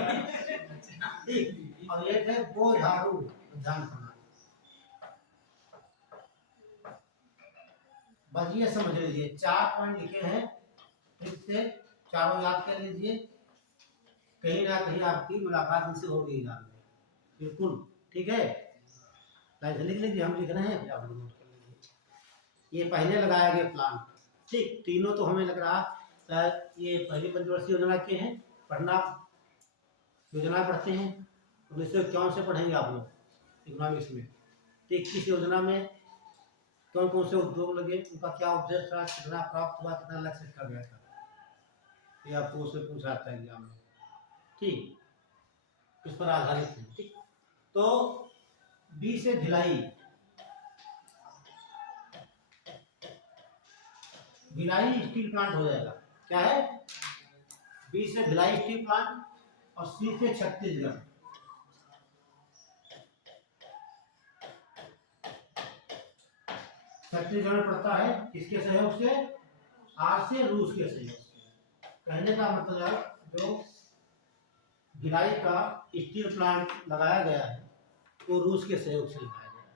ठीक। और एक है बोझारू, ध्यान रखना, बस ये समझ लीजिए। 4 पॉइंट लिखे हैं, फिर से चारों याद कर लीजिए, कहीं ना कहीं आपकी मुलाकात इनसे होगी एग्जाम में, बिल्कुल, ठीक है। लाइक लिख लीजिए, हम लिख रहे हैं, आप नोट कर लीजिए। ये पहले लगाया गया प्लान, ठीक, तीनों तो हमें लग रहा ये पहली पंचवर्षीय योजना के हैं, पढ़ना, योजना पढ़ते हैं, 1951 से पढ़ेंगे आप लोग इकोनॉमिक्स में, ठीक। किस योजना में कौन कौन से उद्योग लगे, उनका क्या उद्देश्य था, कितना प्राप्त हुआ, कितना लक्ष्य रखा गया था, ये आपको उससे पूछा जाता है एग्जाम में, ठीक, इस पर आधारित है, ठीक। तो बी से भिलाई, भिलाई स्टील प्लांट हो जाएगा, क्या है? बी से भिलाई स्टील प्लांट, और सी से छत्तीसगढ़, छत्तीसगढ़ में पड़ता है, किसके सहयोग से? आर से रूस के सहयोग से। कहने का मतलब जो भिलाई का स्टील प्लांट लगाया गया है वो रूस के सहयोग से लगाया गया है,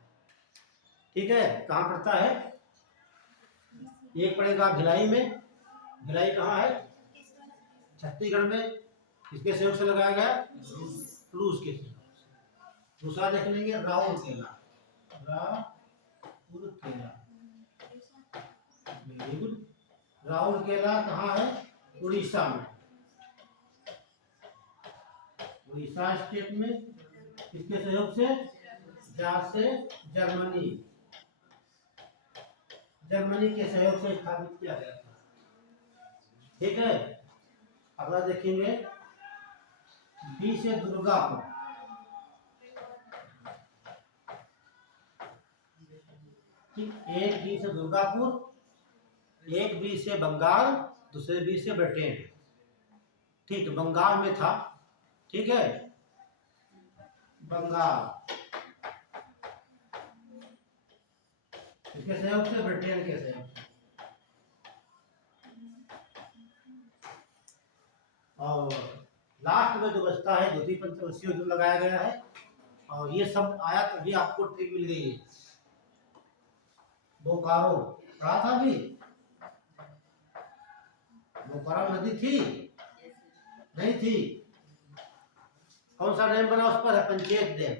ठीक है। कहाँ पड़ता है? एक पड़ेगा भिलाई में, भिलाई कहाँ है? छत्तीसगढ़ में, किसके सहयोग से लगाया गया? रूस के सहयोग से। दूसरा देख लेंगे राउरकेला, राउरकेला, वेरी गुड। राउरकेला कहाँ है? उड़ीसा में, उड़ीसा स्टेट में, किसके सहयोग से? जहाँ से जर्मनी, जर्मनी के सहयोग से स्थापित किया गया था, ठीक है। अगला देखेंगे बी से दुर्गापुर, एक बी से दुर्गापुर, एक बी से बंगाल, दूसरे बी से ब्रिटेन, ठीक, बंगाल में था, ठीक है, बंगाल, किसके सहयोग से? ब्रिटेन के सहयोग से। और लास्ट में जो बचता है द्वितीय पंचवर्षीय जो लगाया गया है, और ये सब आया तभी आपको ट्रिक मिल गई है। बोकारो पढ़ा था अभी, बोकारो नदी थी, नहीं थी, कौन सा डैम बना उस पर है? पंचायत डैम,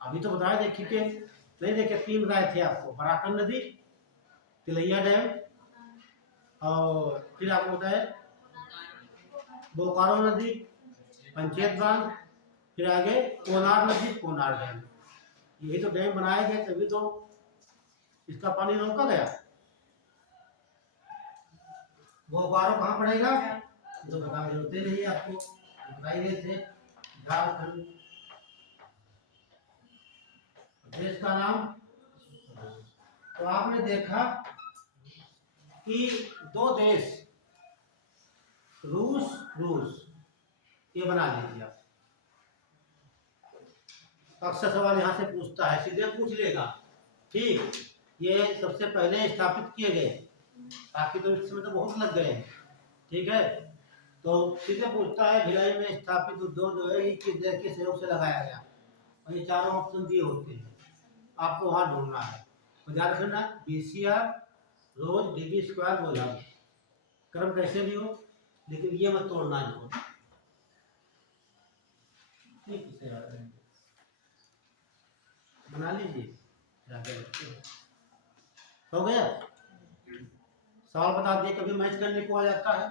अभी तो बताया देखिए कि नहीं देखे, 3 बताए थे आपको, बराकन नदी, तिलैया डैम, और फिर आपको बताया बोकारो नदी, पंचायत बांध, फिर आगे कोनार नदी, कोनार डैम। यही तो डैम बनाए गए, तभी तो इसका पानी रोका गया। बोकारो कहाँ पड़ेगा? तो बता जरूरत नहीं है आपको, बताई गए थे, झारखंड, देश का नाम। तो आपने देखा कि 2 देश, रूस, रूस, ये बना लीजिए आप। अक्सर सवाल यहाँ से पूछता है, सीधे पूछ लेगा, ठीक। ये सबसे पहले स्थापित किए गए, बाकी तो इसमें तो बहुत लग गए हैं, ठीक है। तो सीधे पूछता है भिलाई में स्थापित उद्योग जो है किस देश के सहयोग से लगाया गया, और ये चारों ऑप्शन दिए होते हैं, आपको वहाँ ढूंढना है। तो ध्यान रखना, बीसीआर, रोज, डीबी स्क्वायर, बोझारू, क्रम कैसे भी हो, लेकिन ये मत तोड़ना इसको। ठीक, इसे याद रहेंगे, बना लीजिए। हो गया, सवाल बता दिए। कभी मैच करने को आ जाता है,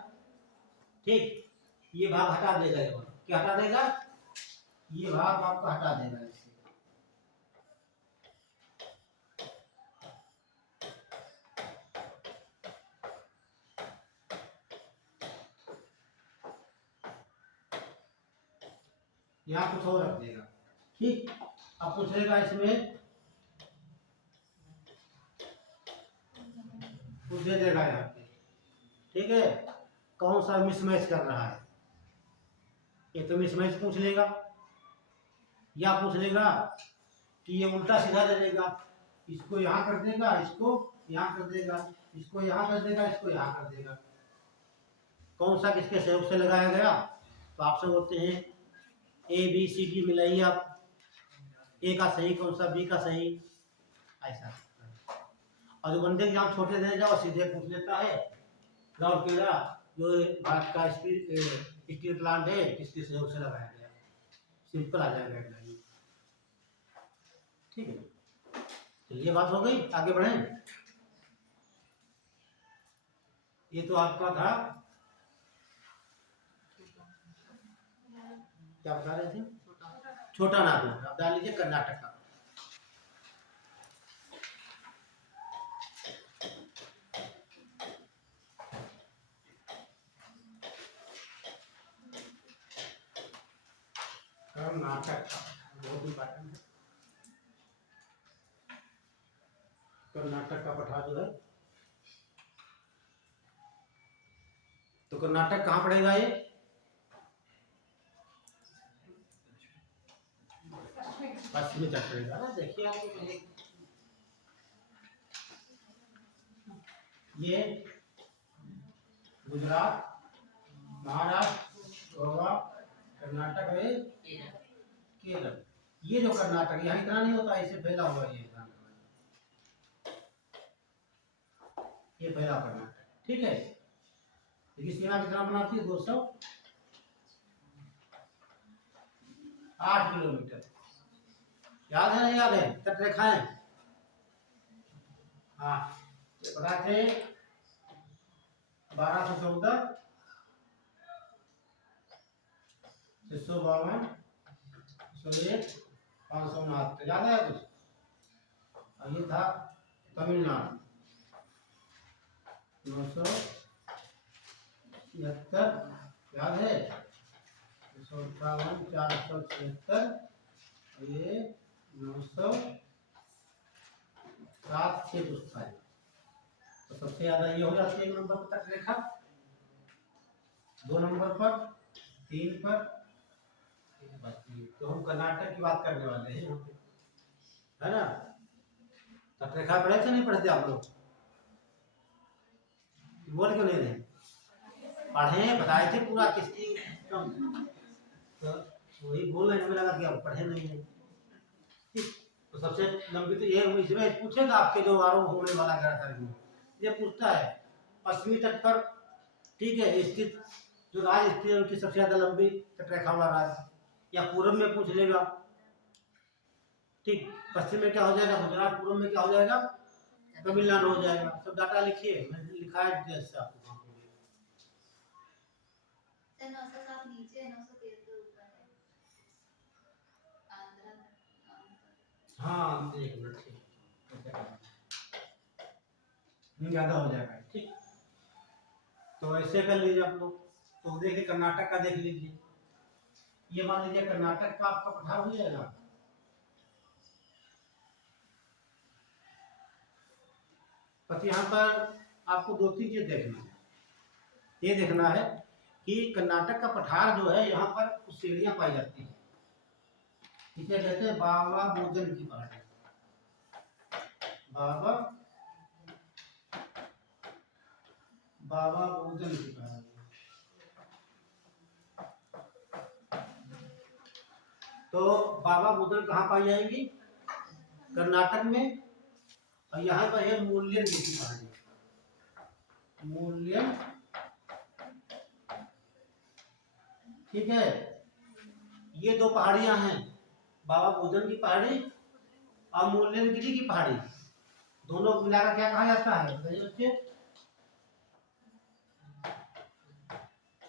ठीक, ये भाग हटा देगा। ये भाग क्या हटा देगा? ये भाग आपको हटा देगा इससे। यहाँ कुछ और रख देगा, ठीक। अब पूछेगा इसमें, कुछ दे देगा यहाँ पे, ठीक है। कौन सा मिसमैच कर रहा है, ये तो मिसमैच पूछ लेगा, या पूछ लेगा कि ये उल्टा सीधा दे देगा, इसको यहाँ कर देगा, इसको यहाँ कर देगा, इसको यहाँ कर देगा, इसको यहाँ कर देगा। कौन सा किसके सहयोग से लगाया गया? तो आपसे बोलते हैं ए बी सी डी मिलाइए आप, ए का सही कौन सा, बी का सही, ऐसा। और जो बंदे एग्जाम छोटे दे जाओ, सीधे पूछ लेता है राउरकेला जो भारत का स्टील प्लांट है किसके सहयोग से लगाया गया, सिंपल आ जाएगा। ठीक है, तो ये बात हो गई। आगे बढ़ें। ये तो आपका था, क्या बता रहे थे? छोटा नागपुर। अब डाल लीजिए कर्नाटक का। कर्नाटक का बहुत इंपॉर्टेंट है। कर्नाटक का पठार जो है, तो कर्नाटक कहाँ पड़ेगा? ये पश्चिमी तट पड़ेगा ना। देखिए आपको ये गुजरात, महाराष्ट्र, गोवा, कर्नाटक है, केरल। ये जो कर्नाटक यहाँ इतना नहीं होता, इसे फैला हुआ ये फैला कर्नाटक, ठीक है। देखिए सीमा कितना बनाती है? 208 किलोमीटर। याद है नहीं याद है? तट रेखाएं, हाँ, पता थे 1214, 652, 101, 569। याद है कुछ? और ये था तमिलनाडु 976, याद है? 258, 476, और ये 907, 6 तो सबसे ज्यादा ये हो जाती है 1 नंबर पर तट रेखा, 2 नंबर पर, 3 पर। तो हम कर्नाटक की बात करने वाले हैं यहाँ पे, है ना। तट रेखा पढ़े थे नहीं पढ़ते आप लोग? बोल क्यों नहीं रहे? पढ़े, बताए थे पूरा किसकी कम, तो वही बोल रहे, हमें लगा कि आप पढ़े नहीं है। तो सबसे लंबी तो ये इसमें पूछेगा आपके जो आरोप होने वाला है, ये पूछता है पश्चिमी तट पर, ठीक है, स्थित जो राज्य स्थित है उनकी सबसे ज्यादा लंबी तटरेखा वाला राज्य, या पूर्व में पूछ लेगा, ठीक। पश्चिम में क्या हो जाएगा? गुजरात। पूर्व में क्या हो जाएगा? तमिलनाडु हो जाएगा। सब डाटा लिखिए, मैंने लिखा है डिटेल्स से आपको। 907 नीचे, 973 ऊपर है। आंध्र, हाँ, एक मिनट, ठीक, ज्यादा हो जाएगा, ठीक। तो ऐसे कर लीजिए आप लोग। तो देखिए कर्नाटक का देख लीजिए, ये मान लीजिए कर्नाटक का आपका पठार हो जाएगा। बस यहाँ पर आपको 2-3 चीज देखना है। ये देखना है कि कर्नाटक का पठार जो है, यहाँ पर कुछ सीढ़ियां पाई जाती है, इसे कहते हैं बाबा भोजन की पहाड़ी। बाबा भोजन की पहाड़ी। तो बाबा भोजन कहाँ पाई जाएगी? कर्नाटक में। और यहाँ पर है मूल्यन की पहाड़ी। मूल्यन ठीक है, ये दो पहाड़ियां हैं, बाबा बुदन की पहाड़ी और मूल्यनगिरी की पहाड़ी, दोनों को मिलाकर क्या कहा जाता है बताइए बच्चे?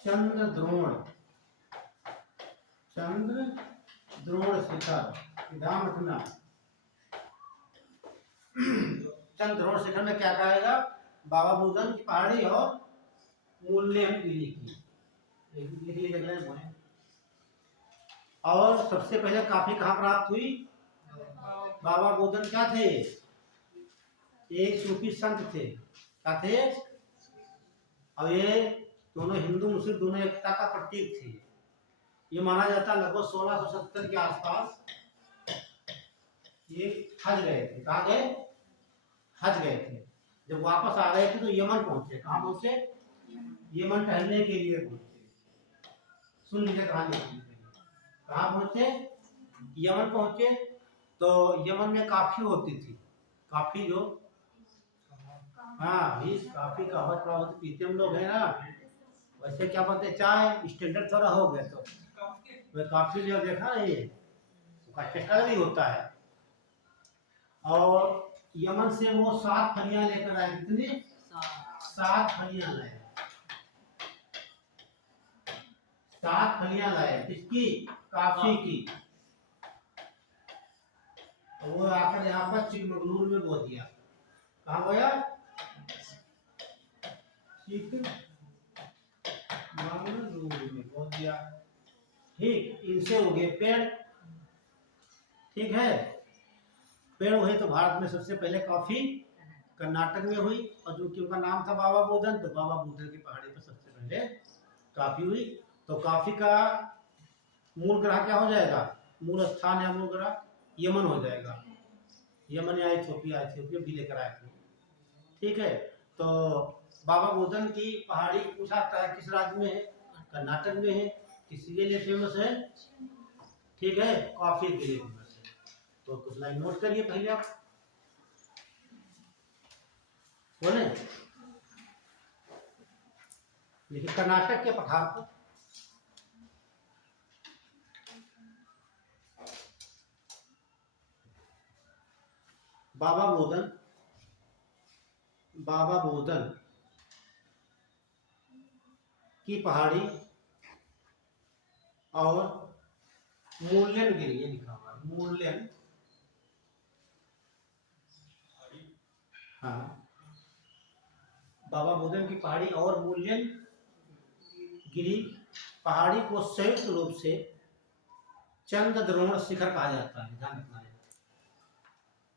चंद्रद्रोण, चंद्रद्रोण शिखर। ध्यान रखना, चंद्रद्रोण शिखर में क्या कहेगा? बाबा बुदन की पहाड़ी और मूल्यनगिरी की। और सबसे पहले काफी कहाँ प्राप्त हुई? बाबा बुदन क्या थे? एक सूफी संत थे, क्या थे? अब ये दोनों हिंदू मुस्लिम दोनों एकता का प्रतीक थे। ये माना जाता है लगभग 1670 के आसपास ये हज गए थे। कहाँ गए? हज गए थे। जब वापस आ रहे थे तो यमन पहुंचे। कहाँ पहुंचे? यमन टहलने के लिए पहुंचे। सुन लीजिए कहानी। कहाँ पहुंचे? यमन पहुंचे। तो यमन में काफी होती थी, काफी जो हाँ भी काफी कहवत होती पीते हम लोग है ना। वैसे क्या बोलते चाय स्टैंडर्ड थोड़ा हो गया तो वह काफी जो देखा ना ये उसका टेक्टर भी होता है। और यमन से वो 7 फलियां लेकर आए। कितनी? 7 फलियां लाए। 7 फलियां लाए किसकी? काफी की। वो आकर यहाँ पर चिकमगलूर में बो दिया। कहाँ बोया? चिकमगलूर में बो दिया। ठीक, इनसे उगे पेड़। ठीक है, पेड़ हुए तो भारत में सबसे पहले कॉफी कर्नाटक में हुई, और जो कि उनका नाम था बाबा बुदन, तो बाबा बुदन की पहाड़ी पर सबसे पहले कॉफी हुई। तो कॉफी का मूल ग्रह क्या हो जाएगा? मूल स्थान या मूल ग्रह यमन हो जाएगा। यमन या इथियोपिया, इथियोपिया भी लेकर आए थे। ठीक है, तो बाबा बुदन की पहाड़ी पूछा जाता है किस राज्य में है? कर्नाटक में है। किसके लिए फेमस है? ठीक है, कॉफी के लिए फेमस है। तो कुछ लाइन नोट करिए पहले आप बोले। लेकिन कर्नाटक के पठार पर बाबा बुदन की पहाड़ी और मूल्यनगिरी, ये लिखा हुआ है मूल्यन, हाँ, बाबा बुदन की पहाड़ी और मूल्यनगिरी पहाड़ी को संयुक्त रूप से चंद्रद्रोण शिखर कहा जाता है। ध्यान रखना है,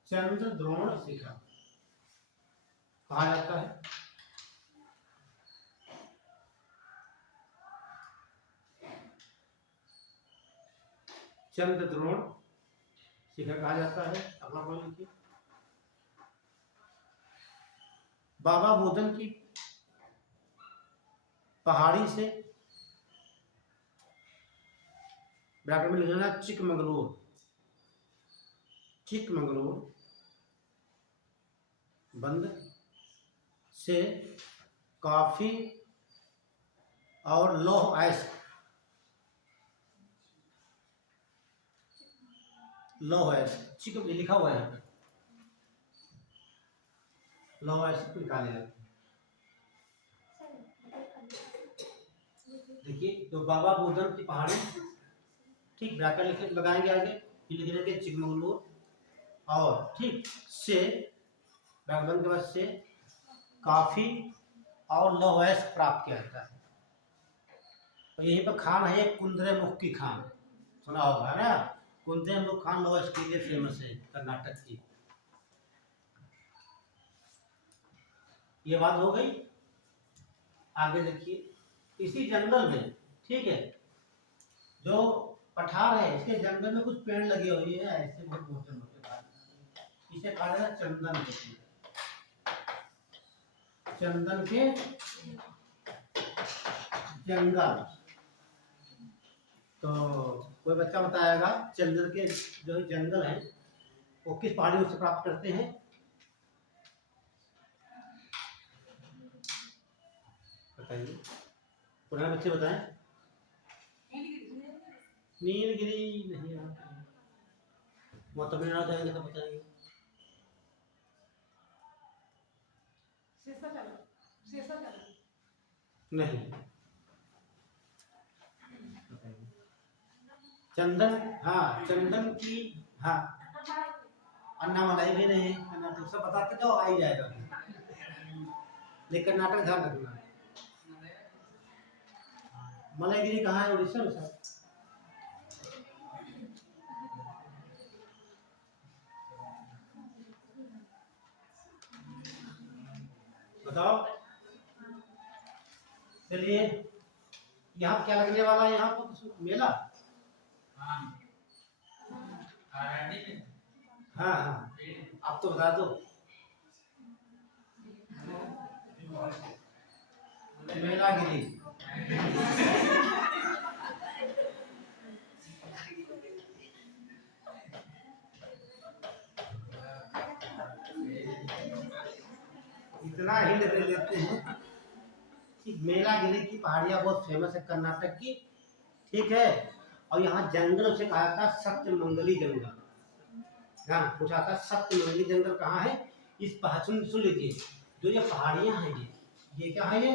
चंद्रद्रोण शिखर कहा जाता है। चंद्रद्रोण शिखर कहा जाता है। अगला पॉइंट लिखिए। बाबा बुदन की पहाड़ी से ब्रैकेट में लिखना चिकमगलूर, चिकमगलूर बंद से काफी और लौह अयस्क, लौह अयस्क चिक लिखा हुआ है, लौह अयस्क निकालेगा। देखिए, तो बाबा बुदन की पहाड़ी, ठीक, ब्रैकेट लिख लगाएंगे आगे, फिर लिख देंगे चिकमगलूर और ठीक से ब्रैकेट के बाद से काफी और लौह अयस्क प्राप्त किया जाता है। तो यहीं पर खान है एक कुंद्रेमुख की खान, सुना होगा ना? कुंद्रेमुख खान लौह अयस्क के लिए फेमस है कर्नाटक की। ये बात हो गई। आगे देखिए, इसी जंगल में, ठीक है, जो पठार है इसके जंगल में कुछ पेड़ लगे हुए हैं ऐसे बहुत मोटे मोटे, इसे कहा जाता है चंदन के पेड़, चंदन के जंगल। तो कोई बच्चा बताएगा चंदन के जो जंगल है वो किस पहाड़ियों से प्राप्त करते हैं? बताइए, पुराने बच्चे बताएं। नीलगिरी नहीं यहाँ पे। वो तमिलनाडु जाएंगे तो बताएंगे। शेषाचल नहीं। चंदन, हाँ चंदन की, हाँ अन्नामलाई भी नहीं, कर्नाटक सब बताते जाओ आ ही जाएगा। लेकिन कर्नाटक ध्यान रखना। मलयगिरी कहाँ है? उड़ीसा में सर। बताओ। चलिए यहाँ क्या लगने वाला है? यहाँ पर मेला। हाँ आरआरडी में हाँ हाँ आप तो बता दो। मेलागिरी। इतना ही ले लेते हैं कि मेलागिरी की पहाड़ियाँ बहुत फेमस है कर्नाटक की, ठीक है। और यहाँ जंगल उसे कहा था सत्यमंगली जंगल। हाँ पूछा था सत्यमंगली जंगल कहाँ है? इस पहाड़ सुन लीजिए, जो ये पहाड़ियाँ हैं ये क्या है? ये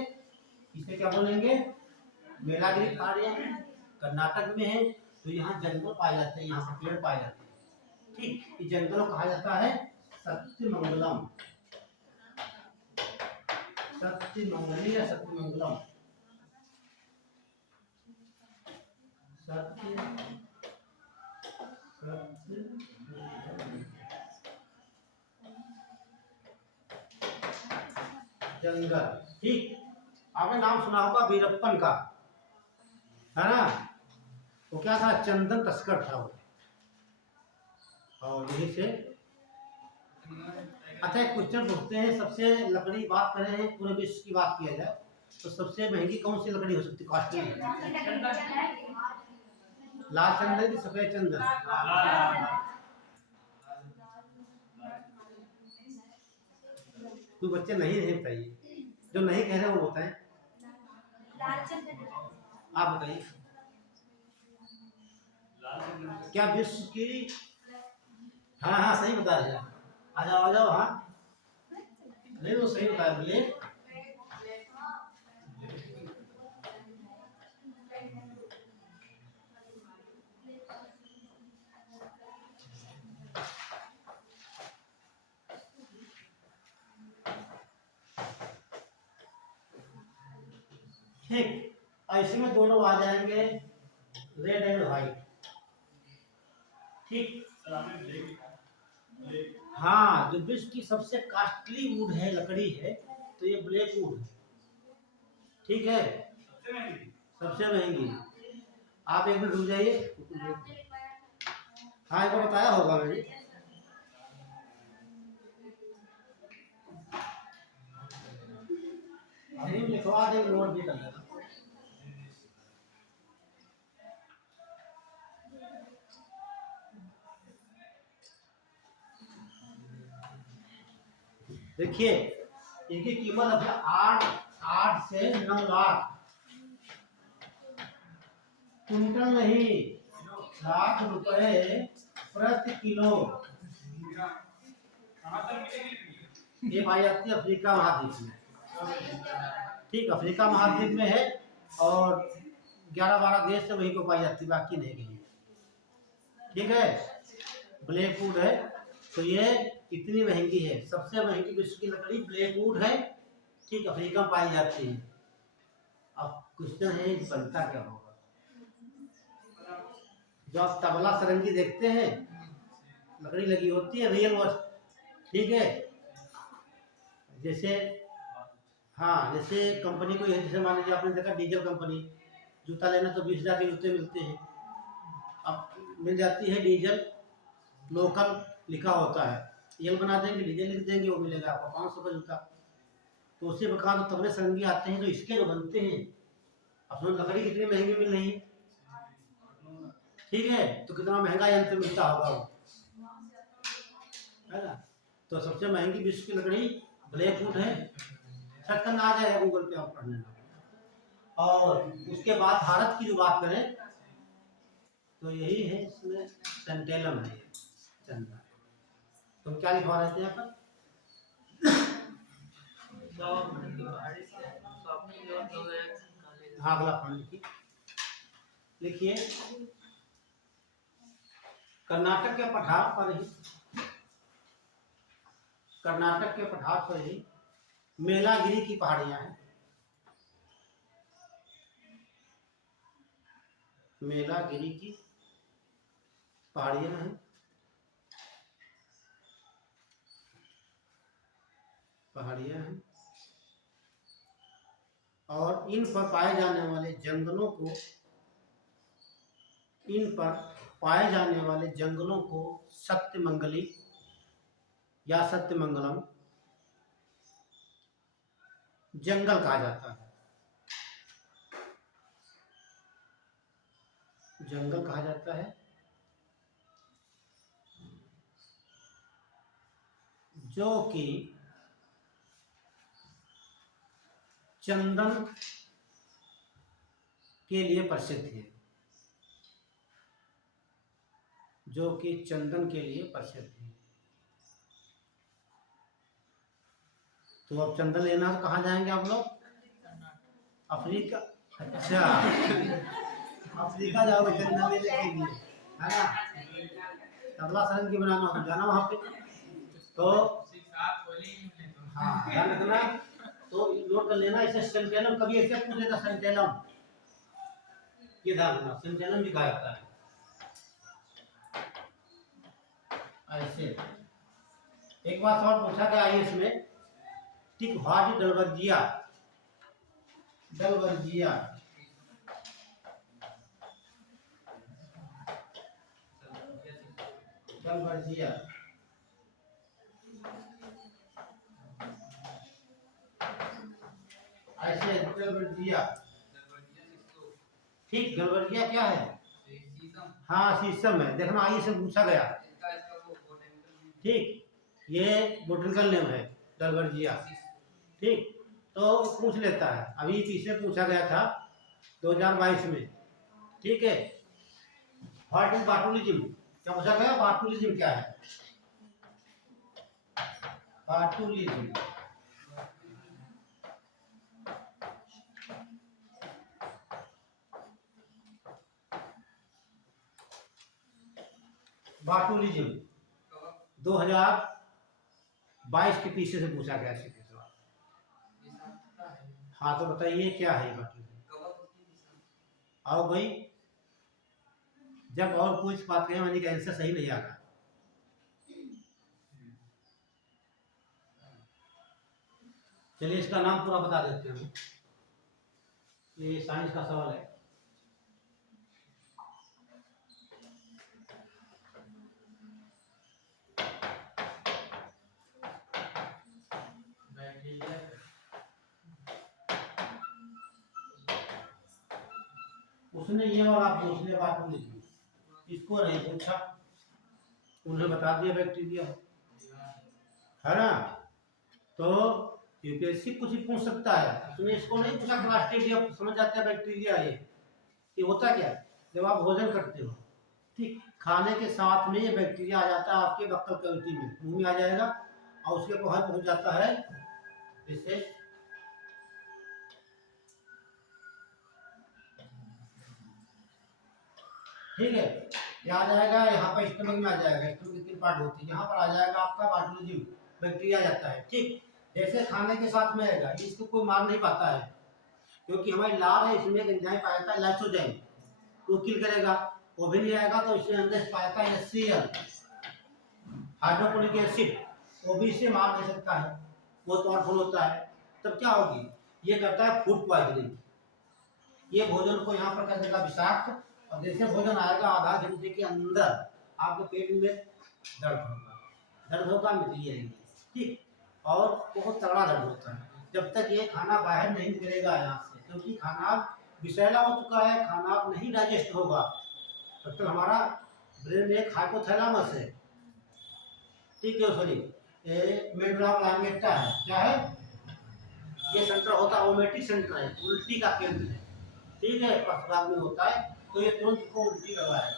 इसे क्या बोलेंगे? मेलागिरी पहाड़ियाँ कर्नाटक में है। तो यहाँ जंगल पाए जाते हैं, यहाँ पर पेड़ पाए जाते हैं, ठीक। इस जंगल को कहा जाता है सत्यमंगलम, सत्यमंगली या सत्यमंगलम, जंगल, ठीक। आपने नाम सुना होगा वीरप्पन का, है ना? वो क्या था? चंदन तस्कर था वो। और यहीं से अच्छा एक क्वेश्चन पूछते हैं, सबसे लकड़ी बात करें हैं पूरे विश्व की बात किया जाए तो सबसे महंगी कौन सी लकड़ी हो सकती है? कॉस्टली लाल चंदन की सफेद चंदन? कोई बच्चे नहीं बताइए, जो नहीं कह रहे वो बताएं। आप बताइए क्या विश्व की? हाँ हाँ सही बता रहे हैं, आ जाओ आ जाओ। हाँ नहीं वो सही बताया, बोलिए। ठीक, ऐसे में दोनों आ जाएंगे, रेड एंड व्हाइट, ठीक। हाँ जो विश्व की सबसे कॉस्टली वुड है, लकड़ी है, तो ये ब्लैक वुड है, ठीक है। सबसे महंगी। आप एक मिनट रुक जाइए। हाँ एक बार बताया होगा मैंने। अभी लिखवा दे, नोट भी कर लेना। देखिए इनकी कीमत अपना 8 से 9 लाख कुंटल नहीं, लाख रुपए प्रति किलो। ये पाई जाती है अफ्रीका महाद्वीप में, ठीक। अफ्रीका महाद्वीप में है और 11-12 देश से वही को पाई जाती है, बाकी नहीं कहीं, ठीक है। ब्लैक वुड है तो ये इतनी महंगी है, सबसे महंगी विश्व की लकड़ी ब्लैक वुड है, ठीक। अफ्रीका में पाई जाती है। अब क्वेश्चन है बनता क्या होगा? जो आप तबला सरंगी देखते हैं, लकड़ी लगी होती है रियल वस्तु, ठीक है। जैसे हाँ जैसे कंपनी को, जैसे मान लीजिए आपने देखा डीजल कंपनी, जूता लेना तो 20,000 के जूते मिलते हैं। अब मिल जाती है डीजल लोकल लिखा होता है, तेल बना देंगे डीजल लिख देंगे, वो मिलेगा आपको 500 का जूता। तो उसी प्रकार तो तबले सरंगी आते हैं, तो इसके जो बनते हैं, अपने लकड़ी कितनी महंगी मिल रही है, ठीक है। तो कितना महंगा यंत्र मिलता होगा वो, है ना? तो सबसे महंगी विश्व की लकड़ी ब्लैक वुड है, सर्च करना आ जाएगा गूगल पे, आप पढ़ लेना। और उसके बाद भारत की जो बात करें, तो यही है, इसमें सेंटेलम है ये चंदा। तुम क्या लिखवा रहे थे यहाँ पर? हाँ, अगला पढ़ लिखिए। लिखिए, कर्नाटक के पठार पर ही, कर्नाटक के पठार पर ही मेलागिरी की पहाड़ियां हैं। मेलागिरी की पहाड़ियां हैं, पहाड़ियां हैं, और इन पर पाए जाने वाले जंगलों को, इन पर पाए जाने वाले जंगलों को सत्यमंगली या सत्यमंगलम जंगल कहा जाता है। जंगल कहा जाता है, जो कि चंदन के लिए प्रसिद्ध है, जो कि चंदन के लिए प्रसिद्ध है। तो अब चंदन लेना तो कहाँ जाएंगे आप लोग? अफ्रीका। अच्छा, अफ्रीका जाओगे चंदन लेने के लिए, है ना? तबला सरन की बनाना हो जाना वहाँ पे। तो हाँ, ध्यान रखना। तो नोट कर लेना, इसे सेंटेलम, कभी ऐसे पूछ लेता सेंटेलम, ये ध्यान रखना, सेंटेलम लिखा जाता है ऐसे। एक बात और पूछा गया है इसमें, टिक व्हाट डलवर्जिया, डलवर्जिया डलवर्जिया ऐसे, डलवर्जिया। ठीक, डलवर्जिया क्या है? हाँ, शीशम है। देखना, आइए से पूछा गया। ठीक, ये बोटनिकल नेम है डलवर्जिया। ठीक, तो पूछ लेता है, अभी पीछे पूछा गया था 2022 में। ठीक है, व्हाट इज बाटुलिज्म, क्या पूछा गया? बाटुलिज्म क्या है? बाटुलिज्म, बाटुलिज्म 2022 के पीछे से पूछा गया है सवाल। हाँ, तो बताइए क्या है बाटुलिज्म? आओ भाई, जब और कुछ बात करें मैंने का आंसर सही नहीं आ रहा। चलिए, इसका नाम पूरा बता देते हैं। ये साइंस का सवाल है। उसने ये और आप दूसरे बात को लिखी, इसको नहीं पूछा, उन्हें बता दिया बैक्टीरिया है ना। तो यूपीएससी कुछ ही पूछ सकता है, उसने इसको नहीं पूछा क्लास्ट्रीडियम, समझ जाते हैं बैक्टीरिया ये होता क्या? जब आप भोजन करते हो, ठीक, खाने के साथ में ये बैक्टीरिया आ जाता है आपके बक्कल कैविटी में, मुंह में आ जाएगा और उसके बाहर पहुंच जाता है जैसे ठीक है, ये आ जाएगा यहाँ पर स्टमक में आ जाएगा। स्टमक की 3 पार्ट होती है, यहाँ पर आ जाएगा आपका बाटुलिज्म, बैक्टीरिया जाता है। ठीक, जैसे खाने के साथ में आएगा, इसको कोई मार नहीं पाता है क्योंकि हमारी लार है, इसमें एक एंजाइम पाया जाता है लाइसोजाइम, वो किल करेगा। वो भी नहीं आएगा तो इसमें अंदर पाया जाता है HCl, हाइड्रोक्लोरिक एसिड, वो भी इसे मार नहीं सकता है, वो पावरफुल होता है। तब क्या होगी? ये करता है फूड पॉइजनिंग, ये भोजन को यहाँ पर कर देगा विषाक्त, और जैसे भोजन आएगा आधा घंटे के अंदर आपके पेट में दर्द होगा, मिट्टी आएगी। ठीक, और बहुत तगड़ा दर्द होता है जब तक ये खाना बाहर नहीं निकलेगा यहाँ से, क्योंकि खाना विषैला हो चुका है, खाना अब नहीं डाइजेस्ट होगा तब तक। हमारा ब्रेन एक हाइपोथैलेमस है, ठीक है, सॉरी मेडुला ऑब्लांगेटा है, क्या है ये सेंटर होता है, ओमेटिक सेंटर है, उल्टी का केंद्र है। ठीक है, पक्षवात में होता है, तो ये तुरंत को उल्टी करवाएगा।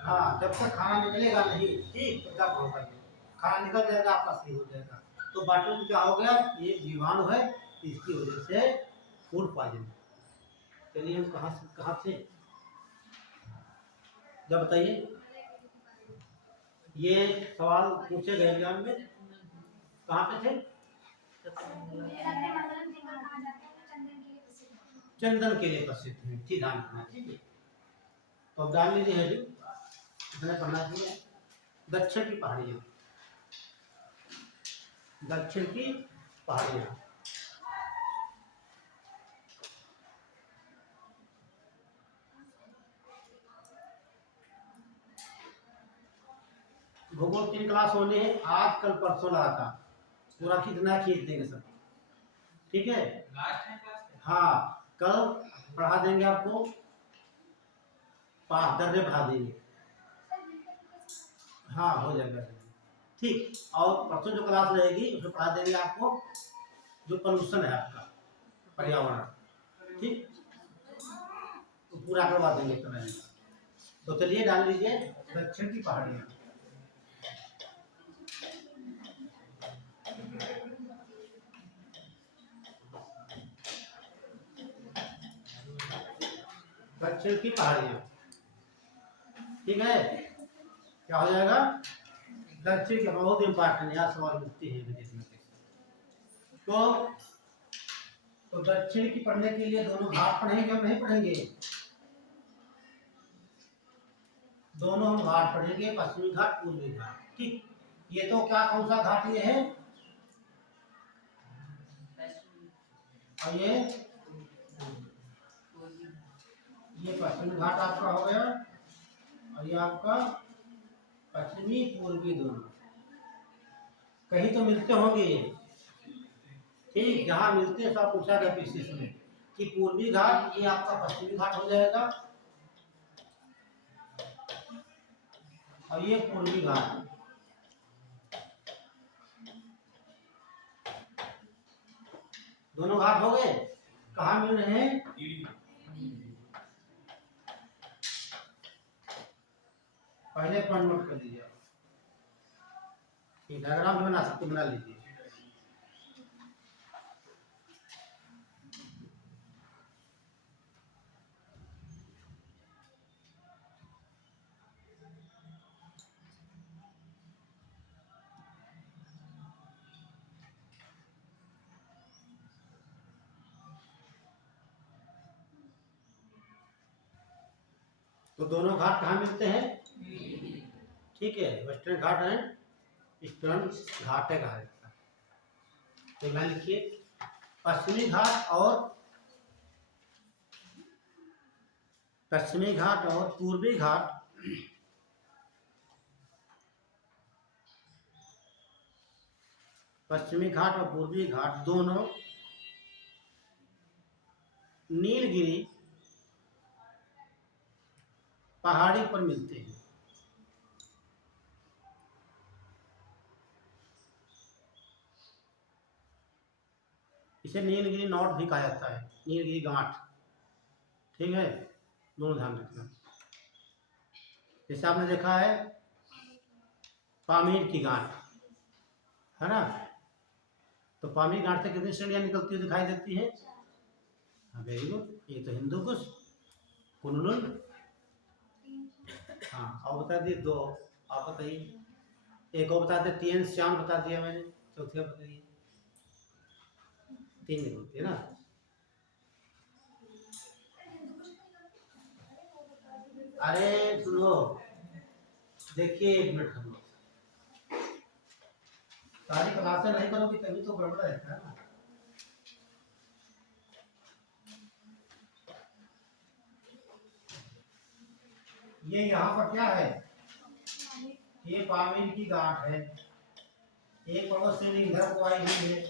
हाँ, जब तक खाना निकलेगा नहीं, ठीक, तो तब होगा ये। खाना निकल जाएगा आपका सही हो जाएगा। तो बाथरूम क्या हो गया, ये जीवाणु है, इसकी वजह से फूड पॉइजन। चलिए हम कहाँ से जब बताइए, ये सवाल पूछे गए एग्जाम में, कहाँ पे थे? चंदन के लिए प्रसिद्ध है, ठीक ध्यान रखना, ठीक है। तो अब डाल लीजिए हेडिंग, इतना पढ़ना चाहिए। दक्षिण की पहाड़ियाँ, दक्षिण की पहाड़ियाँ। भूगोल 3 क्लास होने हैं, आज कल परसों लगा था, पूरा कितना खींच देंगे सब, ठीक है। लास्ट टाइम क्लास में हाँ, कल पढ़ा देंगे आपको, 5 दर्जे पढ़ा देंगे, हाँ हो जाएगा, ठीक। और परसों जो क्लास रहेगी उसमें पढ़ा देंगे आपको जो पोल्यूशन है आपका, पर्यावरण, ठीक, तो पूरा करवा देंगे इतना ही। तो चलिए डाल लीजिए दक्षिण की पहाड़ियाँ। दक्षिण की पहाड़ियाँ, ठीक है। क्या हो जाएगा, दक्षिण के, बहुत इंपॉर्टेंट यहाँ सवाल पूछते हैं विदेश में। तो दक्षिण की पढ़ने के लिए दोनों घाट पढ़ेंगे और नहीं पढ़ेंगे, दोनों हम घाट पढ़ेंगे, पश्चिमी घाट पूर्वी घाट, ठीक। ये तो क्या, कौन सा घाट ये है, और ये पश्चिमी घाट आपका हो गया, और ये आपका पश्चिमी पूर्वी दोनों, कहीं तो मिलते होंगे, ठीक। जहाँ मिलते हैं सब पूछा गया पीसीएस में कि पूर्वी घाट ये आपका पश्चिमी घाट हो जाएगा, और ये पूर्वी घाट, दोनों घाट हो गए। कहाँ मिल रहे हैं, पहले पॉइंट नोट कर लीजिए, डायग्राम बना सकते, बना लीजिए। तो दोनों घाट कहाँ मिलते हैं, ठीक है, वेस्टर्न घाट है, ईस्टर्न घाट है घाट का। तो यहाँ लिखिए पश्चिमी घाट और पूर्वी घाट, पश्चिमी घाट और पूर्वी घाट दोनों नीलगिरी पहाड़ी पर मिलते हैं। इसे नीलगिरी नॉट भी कहा जाता है, नीलगिरी गांठ, ठीक है, दोनों ध्यान रखना। जैसे आपने देखा है पामीर की गांठ, है ना, तो पामीर गांठ से कितनी श्रेणियां निकलती हुई दिखाई देती है, वेरी गुड, ये तो हिंदुकुश, कुनलुन, हाँ, और बता दिए 2, आप बताइए, एक और बता दे, तीन श्याम बता दिया मैंने, चौथी बताइए, 3 निकलती है ना। अरे सुनो, देखिए 1 मिनट, हम लोग सारी क्लासें नहीं करोगे तभी तो गड़बड़ रहता है ना। ये यहाँ पर क्या है, ये पामीर की गांठ है, एक पड़ोस से इधर को आई हुई है,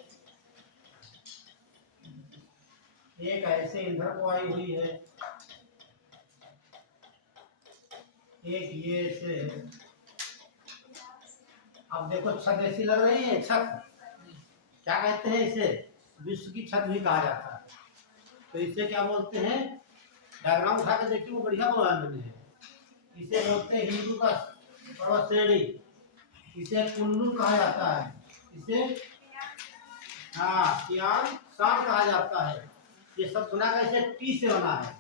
एक ऐसे इधर को आई हुई है, एक ये से। अब देखो छत ऐसी लग रही है, छत क्या कहते हैं इसे, विश्व की छत भी कहा जाता है। तो इसे क्या बोलते हैं, डायग्राम उठा के देखिए, वो बढ़िया बनाया मैंने है, इसे बोलते हैं हिंदुकुश पर्वत श्रेणी। इसे कुनलुन कहा जाता है। इसे तियान शान कहा जाता है। ये सब सुना कैसे टी से बना है।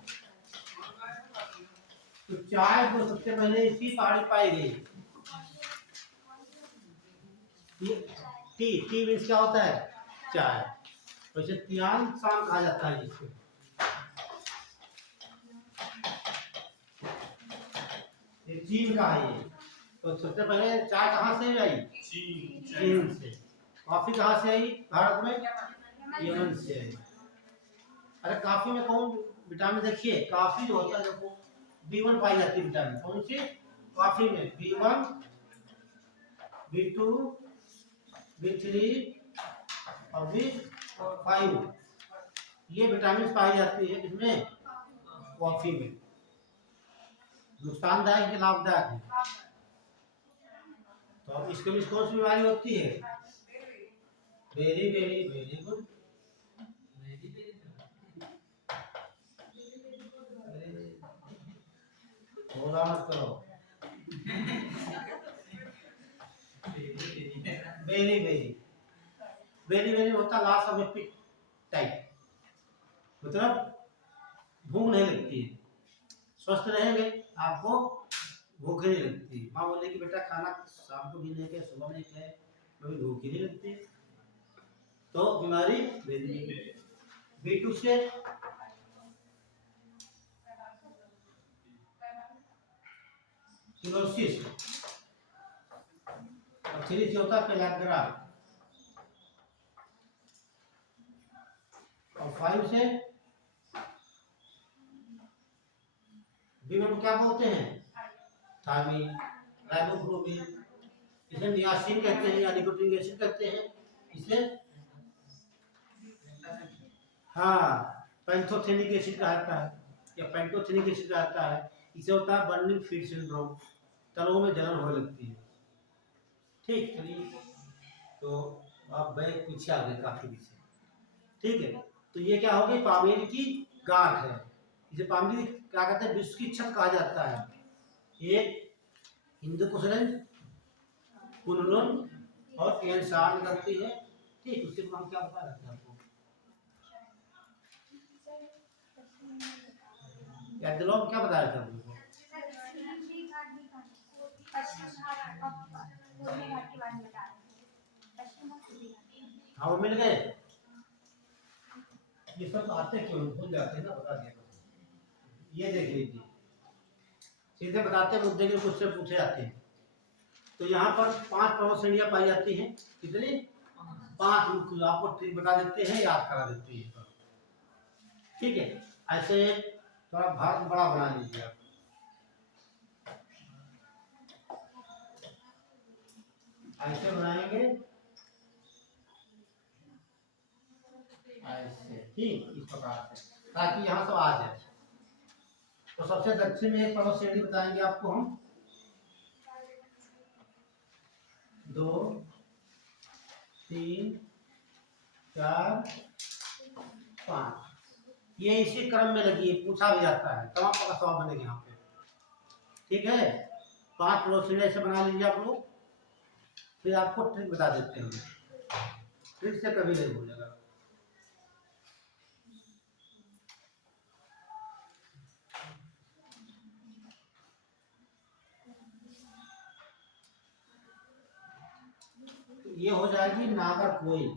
तो चाय को सबसे पहले इसी पहाड़ी पाई गई। टी टी मीन्स क्या होता है? चाय। वैसे तियान शान कहा जाता है इसको। ये चीन का है ये। तो सबसे पहले चाय कहाँ से आई? चीन से। कॉफी कहाँ से आई भारत में? यमन से आई। अरे कॉफी में कौन विटामिन देखिए, कॉफी जो होता है देखो B1 पाई जाती है विटामिन। कौन सी? कॉफी में B1, B2, B3 और B5 ये विटामिन पाई जाती है। इसमें कॉफी में नुकसानदायक है कि लाभदायक है? तो अब इसके लिए कौन सी बीमारी होती है? Very very very good. थोड़ा मत करो। वेरी वेरी वेरी वेरी होता लॉस ऑफ एपिटाइट टाइप, मतलब भूख नहीं लगती है। स्वस्थ रहेंगे आपको भूख नहीं लगती। माँ बोले कि बेटा खाना शाम को भी नहीं खाए, सुबह नहीं खाए, कभी भूख ही नहीं लगती। तो बीमारी B2 से सिरोसिस और 3 से होता है पेलाग्रा और 5 से B1 क्या बोलते हैं? थायमिन, राइबोफ्लोविन, इसे नियासिन कहते हैं या निकोटिन एसिड कहते हैं। इसे पैंथोथेनिक एसिड कहता है या पेंटोथेनिक एसिड कहता है। इसे होता है बर्निंग फीट सिंड्रोम, तलों में जलन होने लगती है। ठीक, चलिए तो आप बैग पीछे आ गए काफी पीछे। ठीक है, तो ये क्या हो गई? पामेली की गांठ है। इसे पामेली क्या कहते हैं? विश्व की छत कहा जाता है। एक हिंदुकुश रेंज, कुनलुन और तियान शान करती है। ठीक, उसके बाद हम क्या बता रहे थे आपको? एडलॉग क्या बता रहे थे हम लोग? हाँ वो मिल गए। ये सब आते क्यों भूल जाते हैं ना, बता दिया। ये देख लीजिए, सीधे बताते मुद्दे के कुछ से पूछे जाते हैं। तो यहाँ पर 5 प्रमुख श्रेणियां पाई जाती हैं। कितनी? 5 आपको ट्रिक बता देते हैं, याद करा देते हैं। ठीक है, ऐसे थोड़ा भारत बड़ा बना लीजिए आप। ऐसे बनाएंगे, ऐसे ठीक इस प्रकार से, ताकि यहाँ सब आ जाए। तो सबसे दक्षिण में एक पर्वत श्रेणी बताएंगे आपको हम। 2, 3, 4, 5 ये इसी क्रम में लगी है, पूछा भी जाता है, तमाम का सवाल बनेगा यहाँ पे। ठीक है, 5 पर्वत श्रेणी ऐसे बना लीजिए आप लोग। फिर आपको ट्रिक बता देते हैं, ट्रिक से कभी नहीं भूलेगा। ये हो जाएगी नागरकोइल।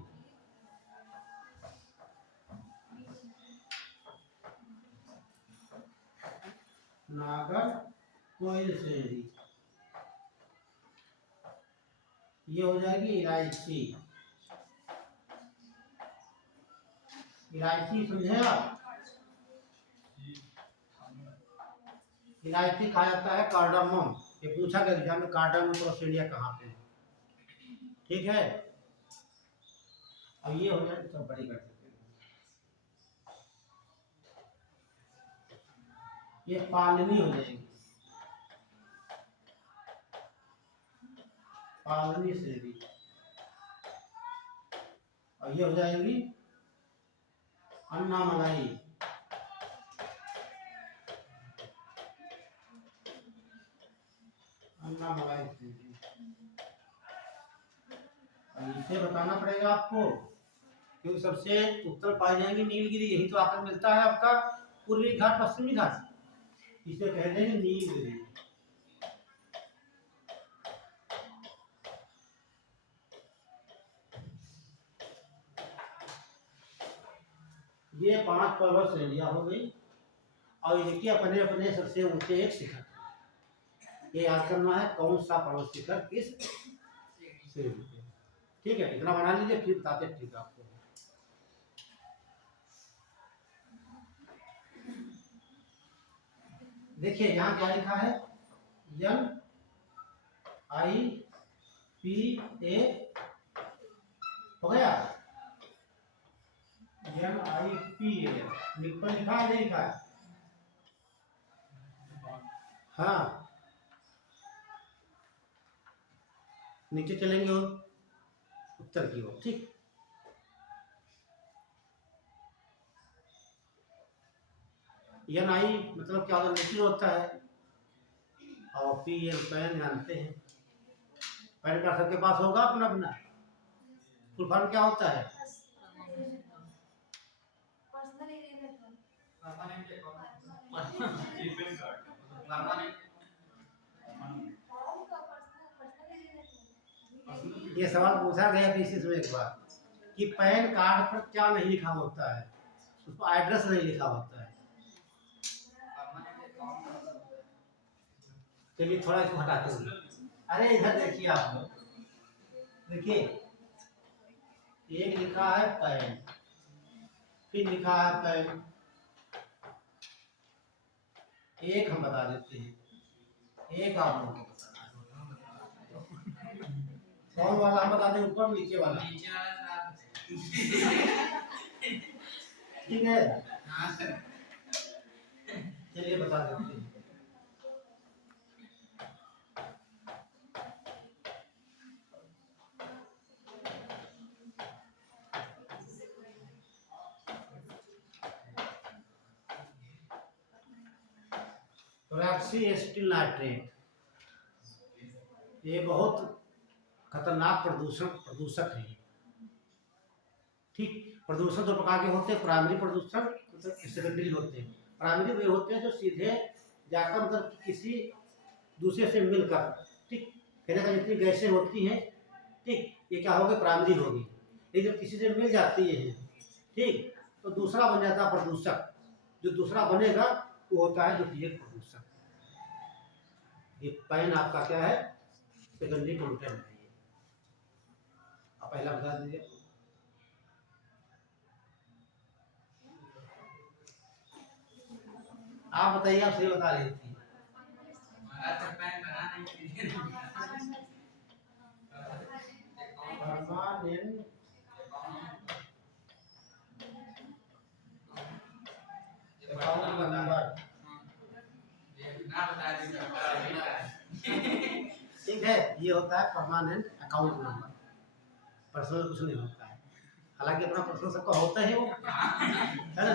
नागरकोइल श्रेणी। ये हो जाएगी इलायची। इलायची समझे आप? इलायची खाया जाता है। कार्डामम, ये पूछा गया एग्जाम में, कार्डामम तो ऑस्ट्रेलिया कहाँ पे है? ठीक है, अब ये हो जाए तो बड़ी कर सकते हैं। ये पालनी हो जाएगी, पालनी श्रेणी। और ये हो जाएगी अन्नामलाई। अन्ना मलाई दीदी। अब इसे बताना पड़ेगा आपको, क्योंकि सबसे उत्तर पाई जाएंगे नीलगिरी, यही तो आकर मिलता है आपका पूर्वी घाट पश्चिमी घाट, इसे कह देंगे नीलगिरी। ये 5 पर्वत श्रेणियां हो गई, और इनके अपने अपने सबसे ऊंचे एक शिखर। ये याद करना है कौन सा पर्वत शिखर किस श्रेणी पे। ठीक है, इतना बना लीजिए, फिर बताते हैं ठीक आपको। देखिए यहाँ क्या लिखा है, NIPA हो गया, NIPA लिखा है, नहीं लिखा है? हाँ, नीचे चलेंगे और उत्तर की ओर। ठीक, NI मतलब क्या होता है, नेचर होता है, और PA पैन जानते हैं, पैन कार्ड सबके पास होगा अपना अपना। फुल फॉर्म क्या होता है? Personal area network. Permanent form का पर्सनल एरिया नेटवर्क। ये सवाल पूछा गया पीसीएस में एक बार कि पैन कार्ड पर क्या नहीं लिखा होता है, उसको एड्रेस नहीं लिखा होता है। चलिए थोड़ा इसको हटाते हैं। अरे इधर देखिए आप लोग, देखिए एक लिखा है पैन, फिर लिखा है पैन, एक हम बता देते हैं, एक आप लोगों को बताना है। कौन वाला हम बता दें, ऊपर नीचे वाला? नीचे वाला साथ। ठीक है, हाँ सर। चलिए बता देते हैं। एसिटिल नाइट्रेट, ये बहुत खतरनाक प्रदूषक है। ठीक, प्रदूषण दो प्रकार के होते हैं, प्राइमरी प्रदूषण, सेकेंडरी होते हैं। प्राइमरी वे होते हैं जो सीधे जाकर मतलब किसी दूसरे से मिलकर, ठीक, कहने का जितनी गैसें होती हैं, ठीक, ये क्या होगी, प्राइमरी होगी। ये जब किसी से मिल जाती है, ठीक, तो दूसरा बन जाता है प्रदूषक। जो दूसरा बनेगा वो होता है द्वितीयक प्रदूषक। ये पैन आपका क्या है, सेकेंडरी पोल्यूटेंट है। ये आप पहला बता दीजिए। आप बताइए, आप सही बता रही थी। हमारा तो पैन बना नहीं। परमानेंट अकाउंट नंबर, ना बता दीजिए। ठीक है, ये होता है परमानेंट अकाउंट नंबर। पर्सनल कुछ नहीं होता है, हालांकि अपना पर्सनल सबका होता है वो, है ना।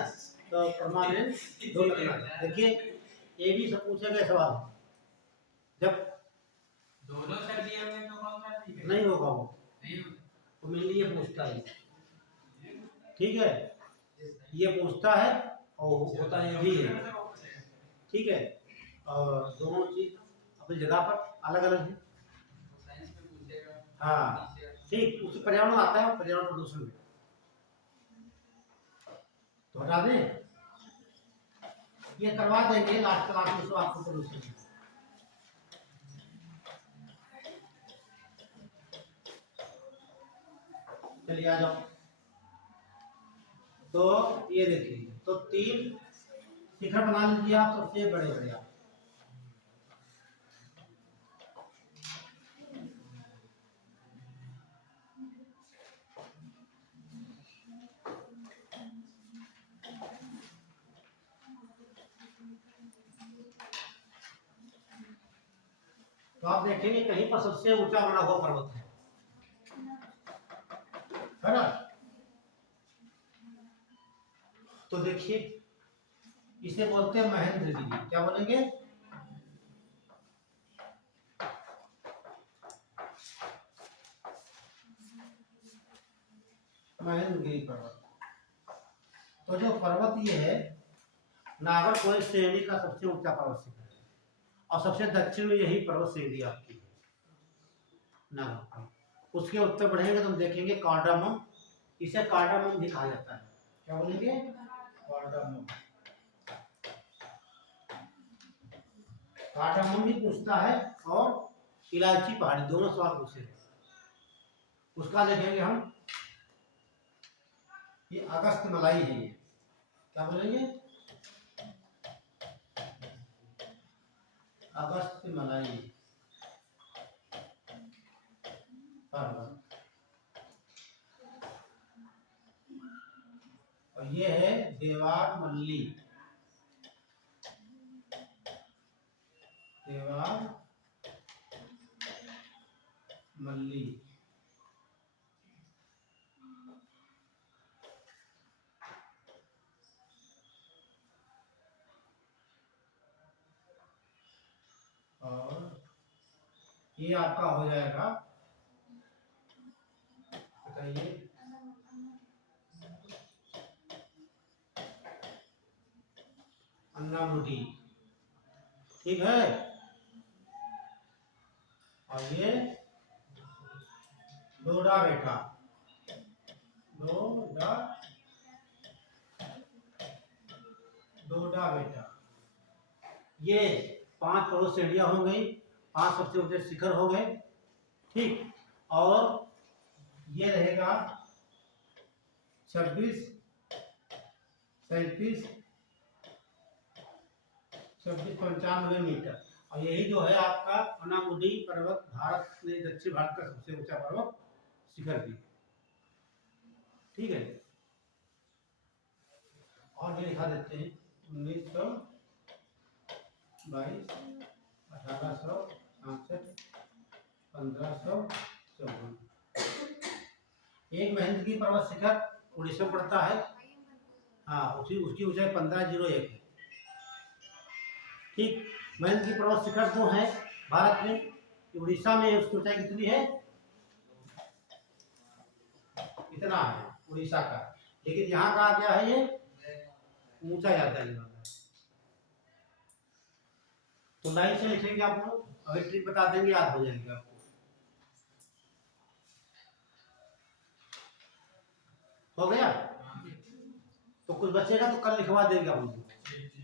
तो परमानेंट दो लगना। देखिए ये भी सब पूछे गए सवाल, जब दोनों सर दिए हुए तो कौन सा ठीक है? नहीं होगा वो, नहीं तो मेरे लिए पूछता है, ठीक है, ये पूछता है और होता ये भी है, ठीक है। और दोनों चीज अपनी जगह पर अलग अलग है। साइंस में पूछेगा। हाँ ठीक, उससे पर्यावरण आता है, पर्यावरण प्रदूषण में तो हटा दें, ये करवा देंगे लास्ट क्लास में, तो आपको प्रदूषण। चलिए आ जाओ। तो ये देखिए, तो 3 शिखर बना लीजिए आप, सबसे बड़े बड़े आप। तो आप देखेंगे कहीं पर सबसे ऊंचा बना हुआ पर्वत है ना। तो देखिए इसे बोलते हैं महेंद्रगिरी। क्या बोलेंगे? महेंद्रगिरी पर्वत। तो जो पर्वत ये है नागरकोइल श्रेणी का सबसे ऊंचा पर्वत शिखर है और सबसे दक्षिण में यही पर्वत श्रेणी आपकी है नागरकोइल। उसके उत्तर बढ़ेंगे तो हम देखेंगे कार्डामम, इसे कार्डामम भी कहा जाता है। क्या बोलेंगे? कार्डामम। कार्डामम भी पूछता है और इलायची पहाड़ी, दोनों सवाल पूछे हैं। उसका देखेंगे हम, ये अगस्त मलाई है। ये क्या बोलेंगे? अगस्त मलाई पर्वत। और ये है देवार मल्ली, देवार मल्ली। और ये आपका हो जाएगा, बताइए, अन्नामुडी। ठीक है। और ये डोडा बेटा, डोडा डोडा बेटा। ये 5 पर्वत श्रेणियां हो गई, 5 सबसे ऊंचे शिखर हो गए। ठीक। और ये रहेगा 26, 37, 2695 मीटर। और यही जो है आपका अन्नामुडी पर्वत भारत में दक्षिण भारत का सबसे ऊंचा पर्वत शिखर भी। ठीक है। और ये दिखा देते हैं 1922, 1866, 1554। एक महेंद्रगिरी पर्वत शिखर उड़ीसा में पड़ता है। हाँ, उसकी ऊंचाई 1501 है। ठीक। महेंद्रगिरी पर्वत शिखर जो है भारत में, उड़ीसा में उसकी ऊंचाई कितनी है? इतना है उड़ीसा का, लेकिन यहाँ का क्या है, ये ऊंचा जाता है। तो लाइन से लिखेंगे आप लोग, अगर ट्रिक बता देंगे याद हो जाएगा आपको। हो गया? तो कुछ बचेगा तो कल लिखवा देंगे आप लोग,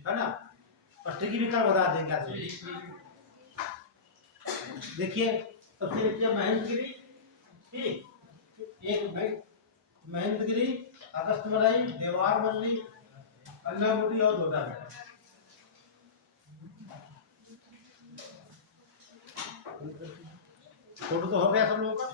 है ना? और ट्रिक भी कल बता देंगे आप लोग। देखिए सबसे नीचे महेंद्रगिरी, ठीक, एक महेंद्रगिरी, अगस्त मलाई, देवार मल्ली, अन्नामुडी और डोडा बेटा। फोटो तो हो गया सब लोगों का।